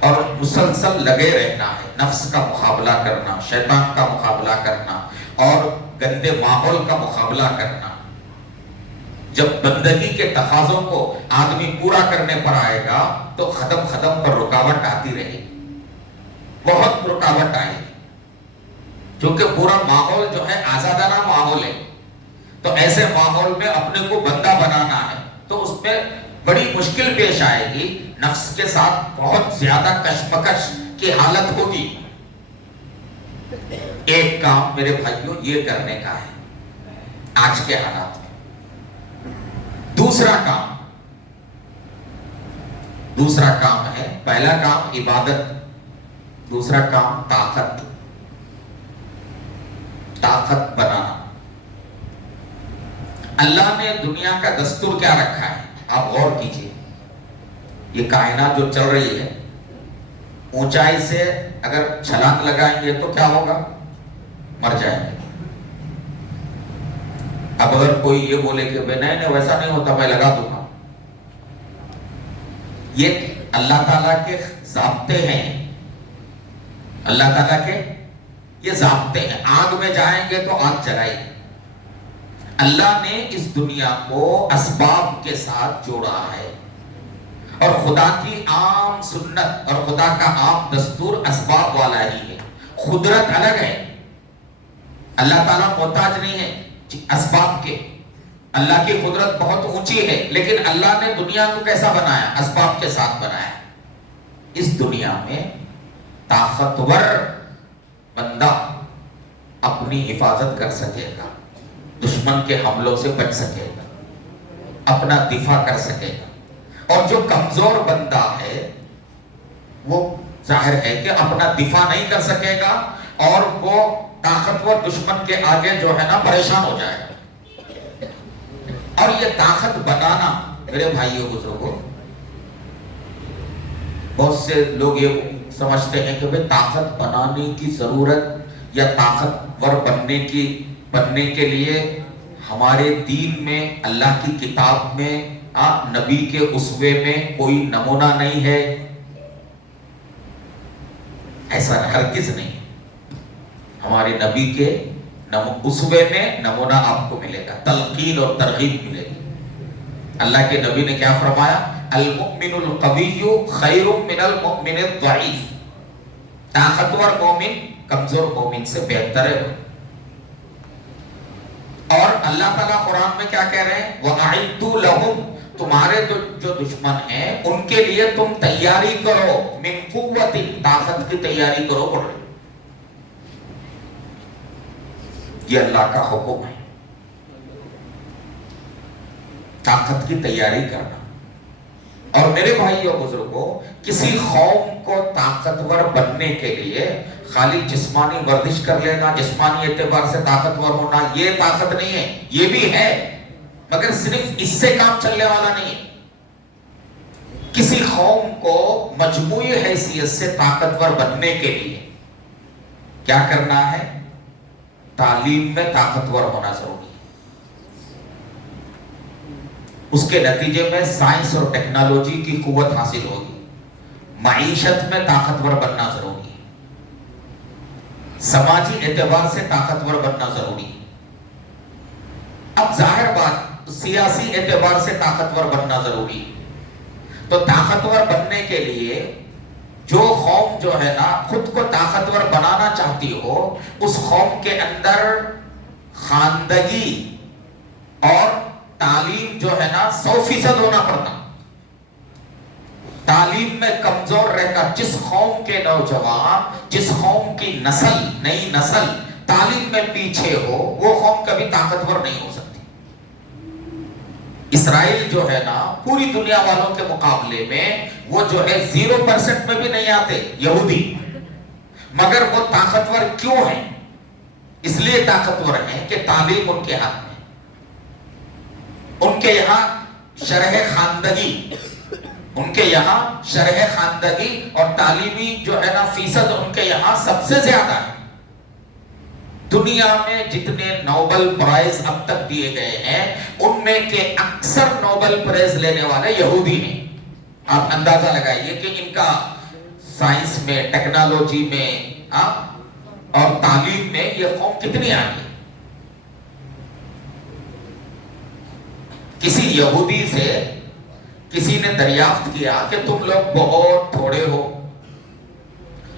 اور مسلسل لگے رہنا ہے، نفس کا مقابلہ کرنا، شیطان کا مقابلہ کرنا، اور گندے ماحول کا مقابلہ کرنا۔ جب بندگی کے تقاضوں کو آدمی پورا کرنے پر آئے گا تو قدم پر رکاوٹ آتی رہے گی، بہت رکاوٹ آئے گی، کیونکہ پورا ماحول جو ہے آزادانہ ماحول ہے۔ تو ایسے ماحول میں اپنے کو بندہ بنانا ہے تو اس میں بڑی مشکل پیش آئے گی، نفس کے ساتھ بہت زیادہ کشمکش کی حالت ہوگی۔ ایک کام میرے بھائیوں یہ کرنے کا ہے آج کے حالات میں۔ دوسرا کام ہے، پہلا کام عبادت، دوسرا کام طاقت بنانا۔ اللہ نے دنیا کا دستور کیا رکھا ہے، آپ غور کیجئے۔ یہ کائنات جو چل رہی ہے، اونچائی سے اگر چھلانگ لگائیں گے تو کیا ہوگا؟ مر جائیں گے۔ اب اگر کوئی یہ بولے کہ نہیں ویسا نہیں ہوتا، میں لگا دوں گا، یہ اللہ تعالیٰ کے ضابطے ہیں، اللہ تعالیٰ کے یہ ضابطے ہیں۔ آگ میں جائیں گے تو آگ جلائے گی۔ اللہ نے اس دنیا کو اسباب کے ساتھ جوڑا ہے، اور خدا کی عام سنت اور خدا کا عام دستور اسباب والا ہی ہے۔ قدرت الگ ہے، اللہ تعالیٰ محتاج نہیں ہے اسباب کے، اللہ کی قدرت بہت اونچی ہے، لیکن اللہ نے دنیا کو کیسا بنایا؟ اسباب کے ساتھ بنایا۔ اس دنیا میں طاقتور بندہ اپنی حفاظت کر سکے گا، دشمن کے حملوں سے بچ سکے گا، اپنا دفاع کر سکے گا، اور جو کمزور بندہ ہے وہ ظاہر ہے کہ اپنا دفاع نہیں کر سکے گا، اور وہ طاقتور دشمن کے آگے جو ہے نا پریشان ہو جائے گا۔ اور یہ طاقت بنانا میرے بھائیوں بزرگوں، بہت سے لوگ یہ سمجھتے ہیں کہ بھئی طاقت بنانے کی ضرورت یا طاقتور بننے کے لیے ہمارے دین میں، اللہ کی کتاب میں، نبی کے اسوے میں کوئی نمونہ نہیں ہے۔ ایسا ہرگز نہیں، ہمارے نبی کے اسوے میں نمونہ آپ کو ملے گا، تلقین اور ترغیب ملے گی۔ اللہ کے نبی نے کیا فرمایا؟ المؤمن القوی خیر من المؤمن الضعیف، طاقتور مومن کمزور مومن سے بہتر ہے۔ اور اللہ تعالیٰ قرآن میں کیا کہہ رہے ہیں؟ وَأَعِدُّوا لَهُمْ، تمہارے جو دشمن ہیں ان کے لیے تم تیاری کرو، من قوت، طاقت کی تیاری کرو پڑ رہے۔ یہ اللہ کا حکم ہے، طاقت کی تیاری کرنا۔ اور میرے بھائیوں بزرگوں، کسی قوم کو طاقتور بننے کے لیے خالی جسمانی ورزش کر لینا، جسمانی اعتبار سے طاقتور ہونا، یہ طاقت نہیں ہے، یہ بھی ہے، مگر صرف اس سے کام چلنے والا نہیں ہے۔ کسی قوم کو مجموعی حیثیت سے طاقتور بننے کے لیے کیا کرنا ہے؟ تعلیم میں طاقتور ہونا ضروری ہے۔ اس کے نتیجے میں سائنس اور ٹیکنالوجی کی قوت حاصل ہوگی، معیشت میں طاقتور بننا ضروری ہے، سماجی اعتبار سے طاقتور بننا ضروری ہے۔ اب ظاہر بات، سیاسی اعتبار سے طاقتور بننا ضروری ہے۔ تو طاقتور بننے کے لیے جو قوم جو ہے نا خود کو طاقتور بنانا چاہتی ہو، اس قوم کے اندر خواندگی اور تعلیم جو ہے نا 100% ہونا پڑتا. تعلیم میں کمزور رہ کر جس قوم کے نوجوان، جس قوم کی نسل، نئی نسل تعلیم میں پیچھے ہو، وہ قوم کبھی طاقتور نہیں ہو سکتی. اسرائیل جو ہے نا پوری دنیا والوں کے مقابلے میں وہ جو ہے 0% میں بھی نہیں آتے یہودی، مگر وہ طاقتور کیوں ہیں؟ اس لیے طاقتور ہیں کہ تعلیم ان کے ہاتھ میں، ان کے یہاں شرح خواندگی، ان کے یہاں شرح خواندگی اور تعلیمی جو ہے نا فیصد ان کے یہاں سب سے زیادہ ہے. دنیا میں جتنے نوبل پرائز اب تک دیے گئے ہیں ان میں کے اکثر نوبل پرائز لینے والے یہودی ہیں. آپ اندازہ لگائیے کہ ان کا سائنس میں، ٹیکنالوجی میں اور تعلیم میں یہ قوم کتنی آگے. کسی یہودی سے کسی نے دریافت کیا کہ تم لوگ بہت تھوڑے ہو،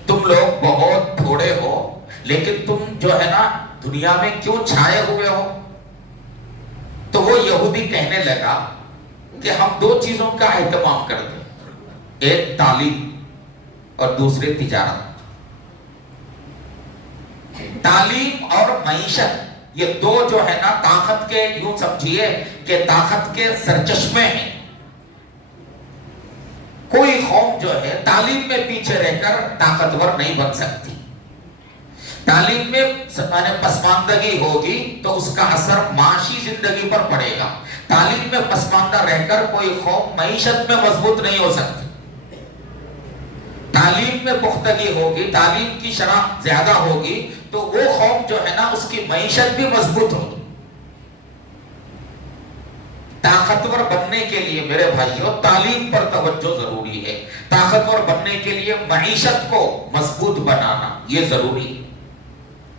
تم لوگ بہت تھوڑے ہو، لیکن تم جو ہے نا دنیا میں کیوں چھائے ہوئے ہو؟ تو وہ یہودی کہنے لگا کہ ہم 2 چیزوں کا اہتمام کرتے ہیں، ایک تعلیم اور دوسری تجارت. تعلیم اور معیشت، یہ 2 جو ہے نا طاقت کے، یوں سمجھیے کہ طاقت کے سرچشمے ہیں. کوئی قوم جو ہے تعلیم میں پیچھے رہ کر طاقتور نہیں بن سکتی. تعلیم میں پسماندگی ہوگی تو اس کا اثر معاشی زندگی پر پڑے گا. تعلیم میں پسماندہ رہ کر کوئی قوم معیشت میں مضبوط نہیں ہو سکتی. تعلیم میں پختگی ہوگی، تعلیم کی شرح زیادہ ہوگی تو وہ قوم جو ہے نا اس کی معیشت بھی مضبوط ہوگی. طاقتور بننے کے لیے میرے بھائیوں تعلیم پر توجہ ضروری ہے. طاقتور بننے کے لیے معیشت کو مضبوط بنانا یہ ضروری ہے.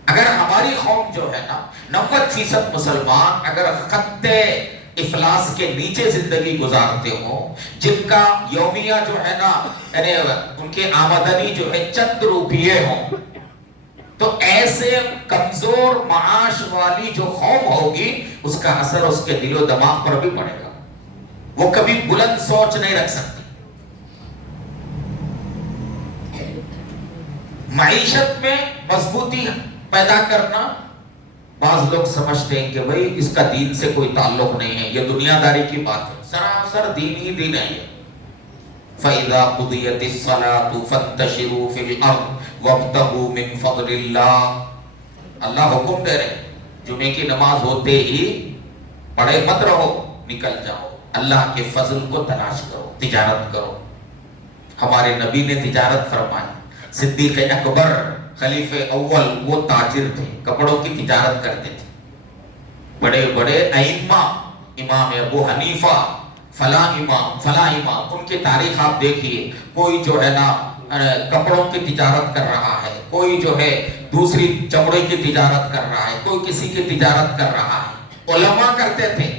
اگر ہماری قوم جو ہے نا 90% مسلمان اگر خط افلاس کے نیچے زندگی گزارتے ہوں، جن کا یومیہ جو ہے نا یعنی ان کی آمدنی جو ہے چند روپیے ہوں، تو ایسے کمزور معاش والی جو قوم ہوگی اس کا اثر اس کے دل و دماغ پر بھی پڑے گا. وہ کبھی بلند سوچ نہیں رکھ سکتی. معیشت میں مضبوطی پیدا کرنا، بعض لوگ سمجھتے ہیں کہ بھئی اس کا دین سے کوئی تعلق نہیں ہے، یہ دنیا داری کی بات ہے. سراسر دین ہی دین ہے. فَإِذَا قُضِيَتِ الصَّلَاةُ فَانتَشِرُوا فِي الْأَرْضِ وَابْتَغُوا مِنْ فَضْلِ اللَّهِ. اللہ حکم دے رہے جمعے کی نماز ہوتے ہی پڑھے مت رہو، نکل جاؤ، اللہ کے فضل کو تلاش کرو، تجارت کرو. ہمارے نبی نے تجارت فرمائی. صدیق اکبر خلیفہ اول وہ تاجر تھے، کپڑوں کی تجارت کرتے تھے. بڑے بڑے ائمہ، امام ابو حنیفہ، فلاں امام، ان کی تاریخ آپ دیکھیے. کوئی جو ہے نا کپڑوں کی تجارت کر رہا ہے، کوئی جو ہے دوسری چمڑے کی تجارت کر رہا ہے، کوئی کسی کی تجارت کر رہا ہے. علماء کرتے تھے.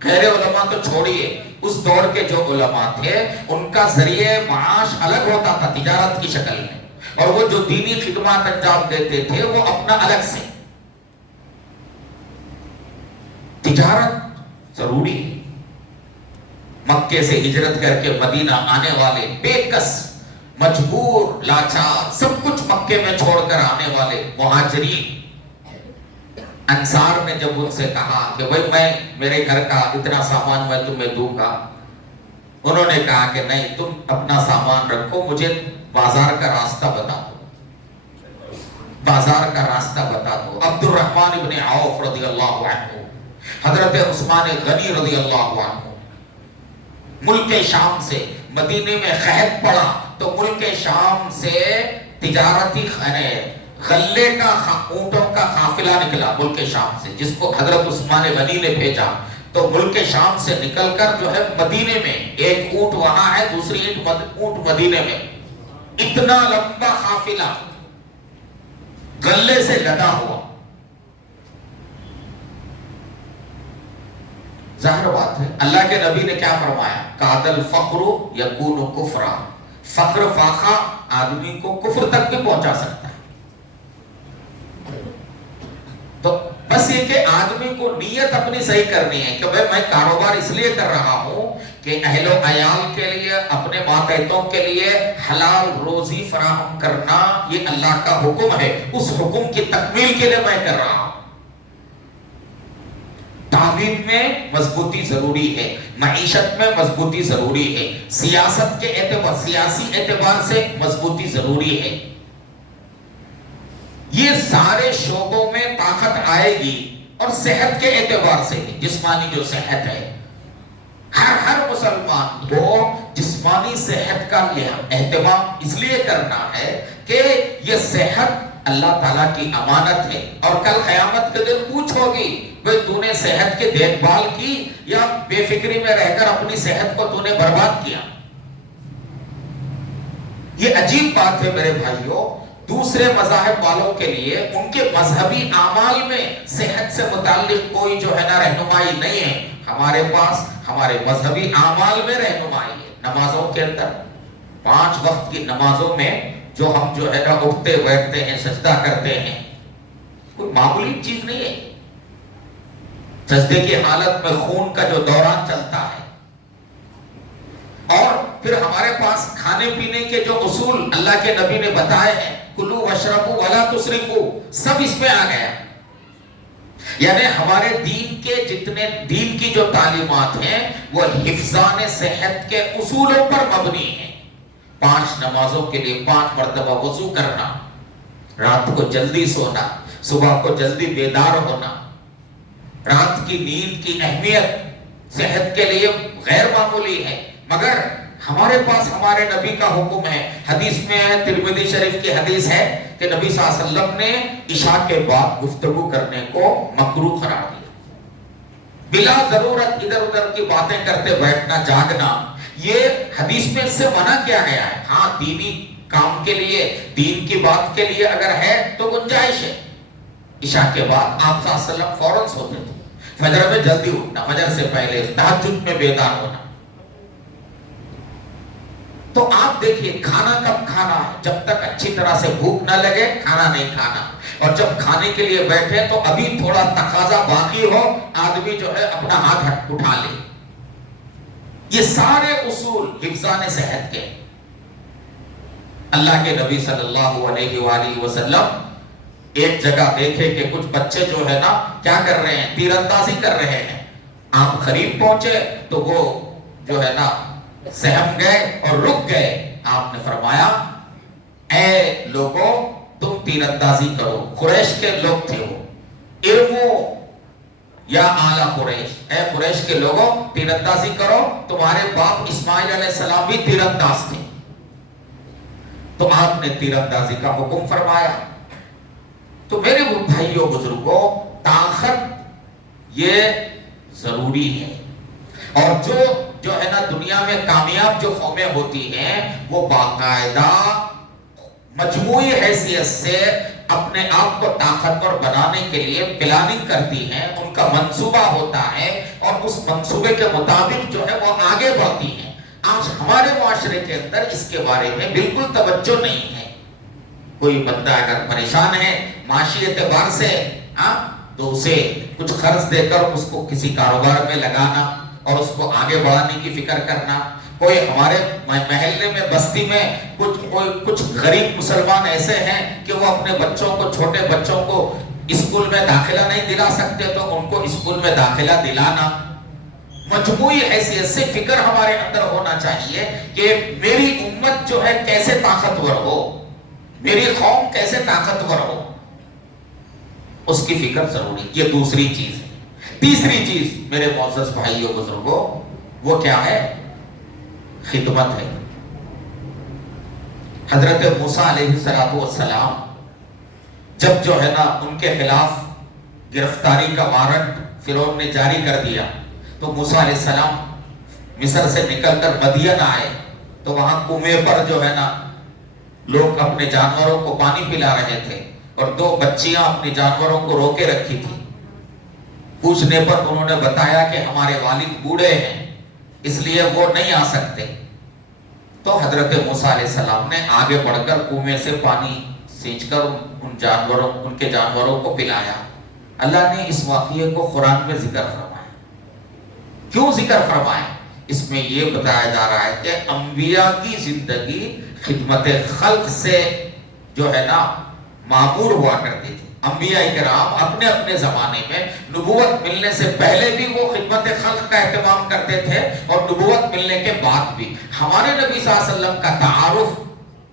خیر علماء تو چھوڑیے، اس دور کے جو علماء تھے ان کا ذریعہ معاش الگ ہوتا تھا تجارت کی شکل میں، اور وہ جو دینی خدمات انجام دیتے تھے وہ اپنا الگ سے. تجارت ضروری ہے. مکے سے ہجرت کر کے مدینہ آنے والے بے کس، مجبور، لاچار، سب کچھ مکے میں چھوڑ کر آنے والے مہاجرین، انصار نے جب ان سے کہا کہ بھائی میں میرے گھر کا اتنا سامان میں تمہیں دوں گا، انہوں نے کہا کہ نہیں، تم اپنا سامان رکھو، مجھے بازار کا راستہ بتا دو، بازار کا راستہ بتا دو. عبد الرحمن ابن عوف رضی اللہ عنہ، حضرت عثمان غنی رضی اللہ عنہ ملک شام سے مدینے میں قحط پڑا تو ملک شام سے تجارتی غلے کا، اونٹوں کا قافلہ نکلا ملک شام سے، جس کو حضرت عثمان غنی نے بھیجا. تو ملک شام سے نکل کر جو ہے مدینے میں، ایک اونٹ وہاں ہے، دوسری اونٹ مدینے میں، اتنا لمبا قافلہ غلے سے لدا ہوا. ظاہر بات ہے اللہ کے نبی نے کیا فرمایا؟ کاد الفقر یکون کفرا، فقر فاقہ آدمی کو کفر تک بھی پہنچا سکتا ہے. تو بس یہ کہ آدمی کو نیت اپنی صحیح کرنی ہے کہ بھائی میں کاروبار اس لیے کر رہا ہوں کہ اہل و عیال کے لیے، اپنے ماتحتوں کے لیے حلال روزی فراہم کرنا یہ اللہ کا حکم ہے، اس حکم کی تکمیل کے لیے میں کر رہا ہوں. تعلیم میں مضبوطی ضروری ہے، معیشت میں مضبوطی ضروری ہے، سیاست کے اعتبار، سیاسی اعتبار سے مضبوطی ضروری ہے. یہ سارے شعبوں میں طاقت آئے گی. اور صحت کے اعتبار سے بھی، جسمانی جو صحت ہے، ہر مسلمان کو جسمانی صحت کا اہتمام اس لیے کرنا ہے کہ یہ صحت اللہ تعالیٰ کی امانت ہے، اور کل قیامت کے دن پوچھ ہوگی بھئی تو نے صحت کی دیکھ بھال کی یا بے فکری میں رہ کر اپنی صحت کو تو نے برباد کیا. یہ عجیب بات ہے میرے بھائیوں. دوسرے مذاہب والوں کے لیے ان کے مذہبی اعمال میں صحت سے متعلق کوئی جو ہے نا رہنمائی نہیں ہے. ہمارے پاس ہمارے مذہبی اعمال میں رہنمائی ہے. نمازوں کے اندر 5 وقت کی نمازوں میں جو ہم جو ہے نا اٹھتے بیٹھتے ہیں، سجدہ کرتے ہیں، کوئی معمولی چیز نہیں ہے. سجدے کی حالت میں خون کا جو دوران چلتا ہے، اور پھر ہمارے پاس کھانے پینے کے جو اصول اللہ کے نبی نے بتائے ہیں، کلو واشربو ولا تسرفو، سب اس میں آ گیا. یعنی ہمارے دین کے جتنے دین کی جو تعلیمات ہیں وہ حفظان صحت کے اصولوں پر مبنی ہیں. 5 نمازوں کے لیے 5 مرتبہ وضو کرنا، رات کو جلدی سونا، صبح کو جلدی بیدار ہونا. رات کی نیند کی اہمیت صحت کے لیے غیر معمولی ہے، مگر ہمارے پاس ہمارے نبی کا حکم ہے. حدیث میں ہے، ترمذی شریف کی حدیث ہے کہ نبی صلی اللہ علیہ وسلم نے عشاء کے بعد گفتگو کرنے کو مکروہ قرار دیا. بلا ضرورت ادھر ادھر کی باتیں کرتے بیٹھنا، جاگنا، یہ حدیث میں اس سے منع کیا گیا ہے. ہاں دینی کام کے لیے، دین کی بات کے لیے اگر ہے تو گنجائش ہے. عشاء کے بعد آپ صلی اللہ علیہ وسلم فوراً سوتے تھے. فجر میں جلدی اٹھنا، فجر سے پہلے تہجد میں بیدار ہونا. تو آپ دیکھیے کھانا کب کھانا ہے؟ جب تک اچھی طرح سے بھوک نہ لگے کھانا نہیں کھانا. اور جب کھانے کے لیے بیٹھے تو ابھی تھوڑا تقاضا باقی ہو، آدمی جو ہے اپنا ہاتھ اٹھا لے. یہ سارے اصول حفظان صحت کے. اللہ کے نبی صلی اللہ علیہ وآلہ وسلم ایک جگہ دیکھے کہ کچھ بچے جو ہے نا کیا کر رہے ہیں، تیر اندازی کر رہے ہیں. آپ قریب پہنچے تو وہ جو ہے نا سہم گئے اور رک گئے. آپ نے فرمایا اے لوگوں تم تیر اندازی کرو. قریش کے لوگ تھے وہ. ارمو یا آلہ قریش، اے قریش کے لوگوں تیر اندازی کرو، تمہارے باپ اسماعیل علیہ السلام بھی تیر انداز تھے. تو آپ نے تیر اندازی کا حکم فرمایا. تو میرے بھائیوں بزرگوں، طاقت یہ ضروری ہے. اور جو ہے نا دنیا میں کامیاب جو قومیں ہوتی ہیں وہ باقاعدہ مجموعی حیثیت سے اپنے آپ کو طاقتور بنانے کے لیے پلاننگ کرتی ہیں. ان کا منصوبہ ہوتا ہے اور اس منصوبے کے مطابق جو ہے وہ آگے بڑھتی ہیں. آج ہمارے معاشرے کے اندر اس کے بارے میں بالکل توجہ نہیں ہے. کوئی بندہ اگر پریشان ہے معاشی اعتبار سے تو اسے کچھ قرض دے کر اس کو کسی کاروبار میں لگانا اور اس کو آگے بڑھانے کی فکر کرنا. کوئی ہمارے محلے میں بستی میں کچھ غریب مسلمان ایسے ہیں کہ وہ اپنے بچوں کو، چھوٹے بچوں کو اسکول میں داخلہ نہیں دلا سکتے تو ان کو اسکول میں داخلہ دلانا. مجموعی حیثیت سے فکر ہمارے اندر ہونا چاہیے کہ میری امت جو ہے کیسے طاقتور ہو، میری قوم کیسے طاقتور ہو، اس کی فکر ضروری. یہ دوسری چیز ہے. تیسری چیز میرے معزز بھائیوں بزرگوں وہ کیا ہے؟ خدمت ہے. حضرت موسیٰ علیہ السلام جب جو ہے نا ان کے خلاف گرفتاری کا وارنٹ فرعون نے جاری کر دیا تو موسیٰ علیہ السلام مصر سے نکل کر مدین آئے تو وہاں کنویں پر جو ہے نا لوگ اپنے جانوروں کو پانی پلا رہے تھے اور 2 بچیاں اپنے جانوروں کو روکے رکھی تھی. پوچھنے پر انہوں نے بتایا کہ ہمارے والد بوڑھے ہیں اس لیے وہ نہیں آ سکتے. تو حضرت موسیٰ علیہ السلام نے آگے بڑھ کر کنویں سے پانی سینچ کر ان کے جانوروں کو پلایا. اللہ نے اس واقعے کو قرآن میں ذکر فرمایا. کیوں ذکر فرمایا؟ اس میں یہ بتایا جا رہا ہے کہ انبیاء کی زندگی خدمت خلق سے جو ہے نا معمور ہوا کرتی تھی. انبیاء کرام اپنے اپنے زمانے میں نبوت ملنے سے پہلے بھی وہ خدمت خلق کا اہتمام کرتے تھے اور نبوت ملنے کے بعد بھی. ہمارے نبی صلی اللہ علیہ وسلم کا تعارف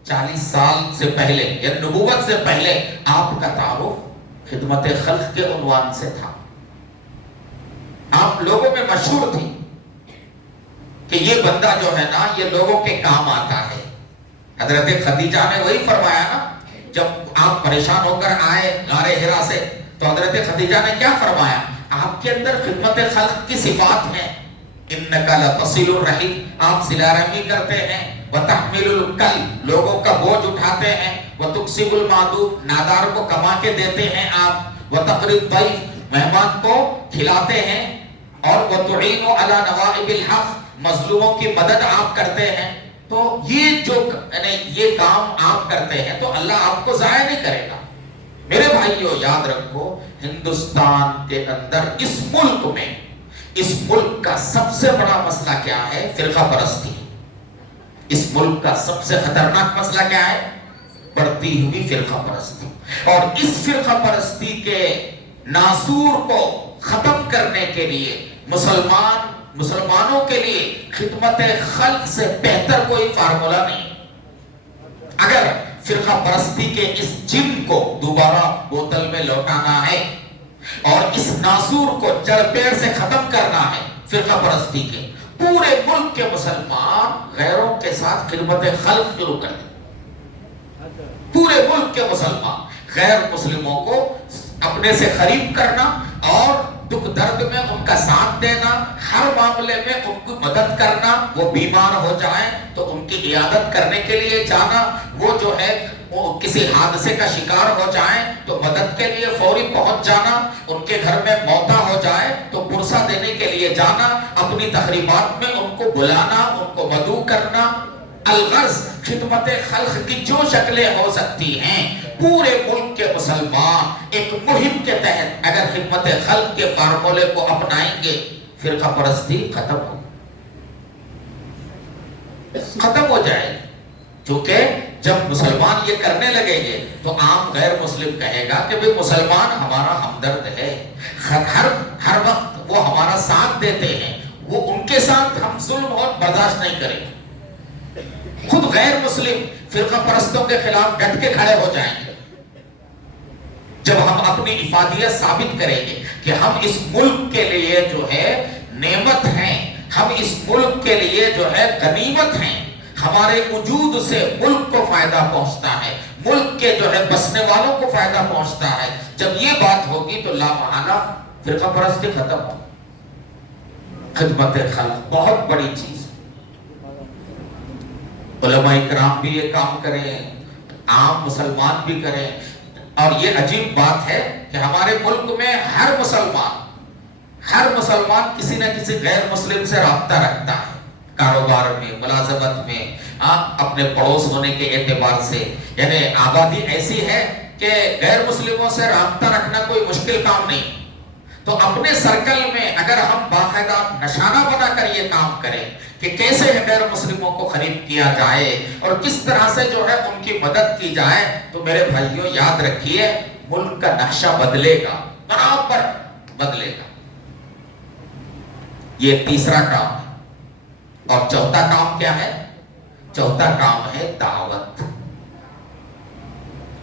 40 سال سے پہلے یا نبوت سے پہلے آپ کا تعارف خدمت خلق کے عنوان سے تھا. آپ لوگوں میں مشہور تھی کہ یہ بندہ جو ہے نا یہ لوگوں کے کام آتا ہے. حضرت خدیجہ نے وہی فرمایا نا جب آپ پریشان ہو کر آئے غار حرا سے تو حضرت خدیجہ نے کیا فرمایا؟ آپ کے اندر خدمت خلق کی صفات ہیں. انک لتصل الرحم، آپ صلہ رحمی کرتے ہیں. وتحمل الکل، لوگوں کا بوجھ اٹھاتے ہیں. وتکسب المعدوم، نادار کو کما کے دیتے ہیں آپ. وتقری الضیف، مہمان کو کھلاتے ہیں. اور وتعین علی نوائب الحق، مظلوموں کی مدد آپ کرتے ہیں. تو یہ کام آپ کرتے ہیں تو اللہ آپ کو ضائع نہیں کرے گا. میرے بھائیو یاد رکھو، ہندوستان کے اندر اس ملک کا سب سے بڑا مسئلہ کیا ہے؟ فرقہ پرستی. اس ملک کا سب سے خطرناک مسئلہ کیا ہے؟ بڑھتی ہوئی فرقہ پرستی. اور اس فرقہ پرستی کے ناسور کو ختم کرنے کے لیے مسلمانوں کے لیے خدمت خلق سے بہتر کوئی فارمولا نہیں. اگر فرقہ پرستی کے اس جن کو دوبارہ بوتل میں لوٹانا ہے اور اس ناسور کو جڑ پیڑ سے ختم کرنا ہے فرقہ پرستی کے، پورے ملک کے مسلمان غیروں کے ساتھ خدمت خلق شروع کر دیں. پورے ملک کے مسلمان غیر مسلموں کو اپنے سے قریب کرنا اور دکھ درد میں ان کا ساتھ دینا، ہر معاملے میں ان کی مدد کرنا. وہ بیمار ہو جائیں تو ان کی عیادت کرنے کے لیے جانا، وہ جو ہے وہ کسی حادثے کا شکار ہو جائیں تو مدد کے لیے فوری پہنچ جانا، ان کے گھر میں موتا ہو جائے تو پرسہ دینے کے لیے جانا، اپنی تقریبات میں ان کو بلانا، ان کو مدعو کرنا. الغرض خدمت خلق کی جو شکلیں ہو سکتی ہیں، پورے ملک کے مسلمان ایک مہم کے تحت اگر خدمت خلق کے فارمولے کو اپنائیں گے، فرقہ پرستی ختم ہو جائے گی. کیونکہ جب مسلمان یہ کرنے لگیں گے تو عام غیر مسلم کہے گا کہ بھئی مسلمان ہمارا ہمدرد ہے، ہر وقت وہ ہمارا ساتھ دیتے ہیں، وہ ان کے ساتھ ہم ظلم اور برداشت نہیں کریں گے. خود غیر مسلم فرقہ پرستوں کے خلاف ڈٹ کے کھڑے ہو جائیں گے. جب ہم اپنی افادیت ثابت کریں گے کہ ہم اس ملک کے لیے جو ہے نعمت ہیں، ہم اس ملک کے لیے جو ہے غنیمت ہیں، ہمارے وجود سے ملک کو فائدہ پہنچتا ہے، ملک کے جو ہے بسنے والوں کو فائدہ پہنچتا ہے. جب یہ بات ہوگی تو لا محالہ فرقہ پرستی ختم ہو. خدمت خلق بہت بڑی چیز. علماء کرام بھی یہ کام کریں، عام مسلمان بھی کریں. اور یہ عجیب بات ہے کہ ہمارے ملک میں ہر مسلمان کسی نہ کسی غیر مسلم سے رابطہ رکھتا ہے، کاروبار میں، ملازمت میں، اپنے پڑوس ہونے کے اعتبار سے. یعنی آبادی ایسی ہے کہ غیر مسلموں سے رابطہ رکھنا کوئی مشکل کام نہیں. تو اپنے سرکل میں اگر ہم باقاعدہ نشانہ بنا کر یہ کام کریں کہ کیسے غیر مسلموں کو قریب کیا جائے اور کس طرح سے جو ہے ان کی مدد کی جائے، تو میرے بھائیوں یاد رکھیے ملک کا نقشہ بدلے گا، برابر بدلے گا. یہ تیسرا کام ہے. اور چوتھا کام کیا ہے؟ چوتھا کام ہے دعوت.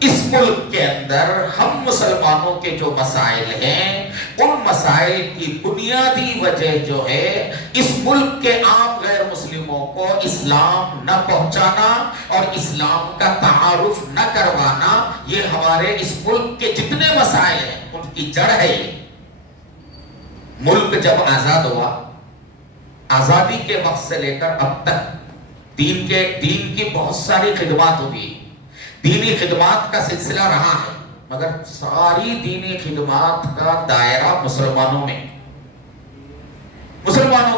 اس ملک کے اندر ہم مسلمانوں کے جو مسائل ہیں، ان مسائل کی بنیادی وجہ جو ہے اس ملک کے عام غیر مسلموں کو اسلام نہ پہنچانا اور اسلام کا تعارف نہ کروانا. یہ ہمارے اس ملک کے جتنے مسائل ہیں ان کی جڑ ہے. یہ ملک جب آزاد ہوا، آزادی کے وقت سے لے کر اب تک دین کی بہت ساری خدمات ہوئی، دینی خدمات کا سلسلہ رہا ہے، مگر ساری دینی خدمات کا دائرہ مسلمانوں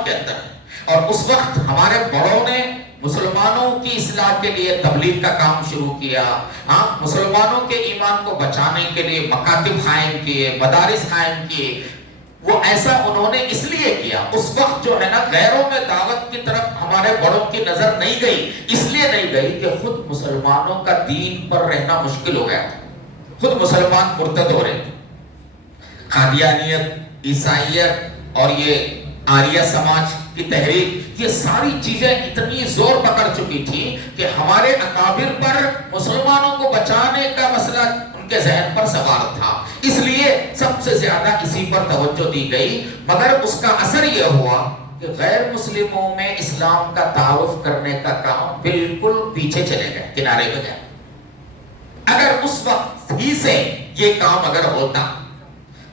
کے اندر ہے. اور اس وقت ہمارے بڑوں نے مسلمانوں کی اصلاح کے لیے تبلیغ کا کام شروع کیا، ہاں مسلمانوں کے ایمان کو بچانے کے لیے مکاتب قائم کیے، مدارس قائم کیے، وہ ایسا انہوں نے اس لیے کیا۔ اس وقت جو ہے نا غیروں میں دعوت کی طرف ہمارے بڑوں کی نظر نہیں گئی، اس لیے نہیں گئی کہ خود مسلمانوں کا دین پر رہنا مشکل ہو گیا تھا، خود مسلمان مرتد ہو رہے تھے۔ قادیانیت، عیسائیت اور یہ آریہ سماج کی تحریک، یہ ساری چیزیں اتنی زور پکڑ چکی تھی کہ ہمارے اکابر پر مسلمانوں کو بچانے کا مسئلہ ان کے ذہن پر سوار تھا، اس لیے سب سے زیادہ اسی پر توجہ دی گئی۔ مگر اس کا اثر یہ ہوا کہ غیر مسلموں میں اسلام کا تعارف کرنے کا کام بالکل پیچھے چلے گئے، کنارے پہ گئے۔ اگر اس وقت ہی سے یہ کام اگر ہوتا،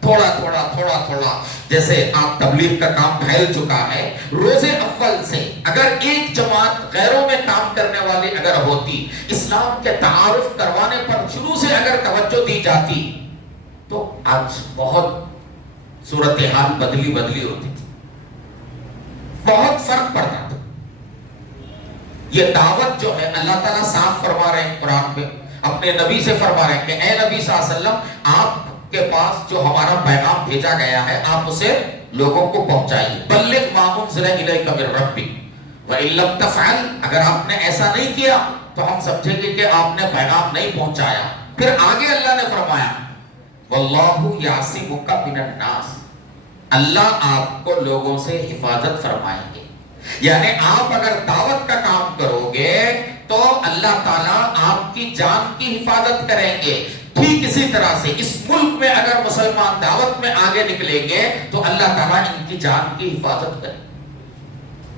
تھوڑا تھوڑا جیسے آپ تبلیغ کا کام پھیل چکا ہے، روز اول سے اگر ایک جماعت غیروں میں کام کرنے والی اگر ہوتی، اسلام کے تعارف کروانے پر شروع سے اگر توجہ دی جاتی، تو آج بہت صورتحال بدلی ہوتی تھی، بہت فرق پڑتا تھا۔ یہ دعوت جو ہے اللہ تعالیٰ صاف فرما رہے ہیں قرآن میں، اپنے نبی سے فرما رہے ہیں کہ اے نبی صلی اللہ علیہ وسلم، آپ کے پاس جو ہمارا پیغام بھیجا گیا ہے آپ اسے لوگوں کو پہنچائیے۔ بلغ ما انزل الیک من ربک وان لم تفعل، اگر آپ نے ایسا نہیں کیا تو ہم سمجھیں گے کہ آپ نے پیغام نہیں پہنچایا۔ پھر آگے اللہ نے فرمایا واللہ یعصمک من الناس، اللہ آپ کو لوگوں سے حفاظت فرمائیں گے۔ یعنی آپ اگر دعوت کا کام کرو گے تو اللہ تعالیٰ آپ کی جان کی حفاظت کریں گے۔ ٹھیک اسی طرح سے اس ملک میں اگر مسلمان دعوت میں آگے نکلیں گے تو اللہ تعالیٰ ان کی جان کی حفاظت کرے۔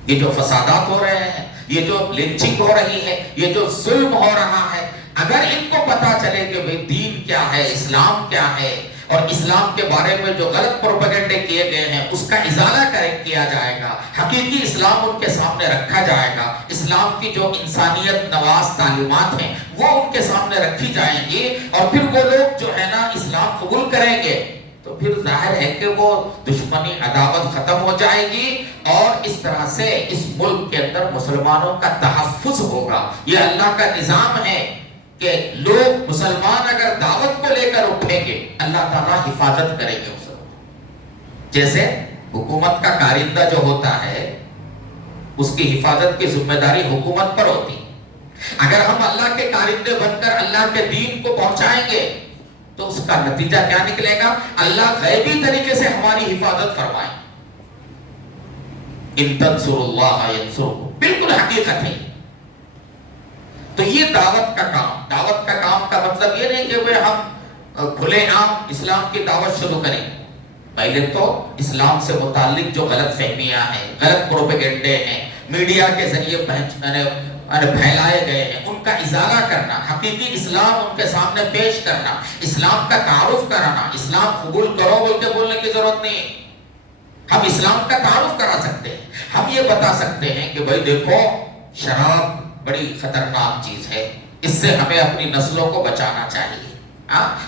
یہ جو فسادات ہو رہے ہیں، یہ جو لنچنگ ہو رہی ہے، یہ جو ظلم ہو رہا ہے، اگر ان کو پتا چلے کہ بھئی دین کیا ہے، اسلام کیا ہے، اور اسلام کے بارے میں جو غلط پروپیگنڈے کیے گئے ہیں اس کا ازالہ کیا جائے گا، حقیقی اسلام ان کے سامنے رکھا جائے گا، اسلام کی جو انسانیت نواز تعلیمات ہیں وہ ان کے سامنے رکھی جائیں گی، اور پھر وہ لوگ جو ہے نا اسلام قبول کریں گے، تو پھر ظاہر ہے کہ وہ دشمنی عداوت ختم ہو جائے گی، اور اس طرح سے اس ملک کے اندر مسلمانوں کا تحفظ ہوگا۔ یہ اللہ کا نظام ہے کہ لوگ مسلمان اگر دعوت کو لے کر اٹھیں گے اللہ تعالیٰ حفاظت کریں گے اسے۔ جیسے حکومت کا کارندہ جو ہوتا ہے اس کی حفاظت کی ذمہ داری حکومت پر ہوتی، اگر ہم اللہ کے کارندے بن کر اللہ کے دین کو پہنچائیں گے تو اس کا نتیجہ کیا نکلے گا؟ اللہ غیبی طریقے سے ہماری حفاظت فرمائے۔ ان تنصروا اللہ ینصرکم، بالکل حقیقت ہے۔ تو یہ دعوت کا کام کا مطلب یہ نہیں کہ ہم کھلے عام اسلام کی دعوت شروع کریں۔ پہلے تو اسلام سے متعلق جو غلط فہمیاں ہیں، غلط پروپیگنڈے ہیں، میڈیا کے ذریعے پھیلائے گئے ہیں، ان کا ازالہ کرنا، حقیقی اسلام ان کے سامنے پیش کرنا، اسلام کا تعارف کرانا۔ اسلام قبول کرو بول کے بولنے کی ضرورت نہیں ہے، ہم اسلام کا تعارف کرا سکتے ہیں۔ ہم یہ بتا سکتے ہیں کہ بھائی دیکھو شراب بڑی خطرناک چیز ہے، اس سے ہمیں اپنی نسلوں کو بچانا چاہیے۔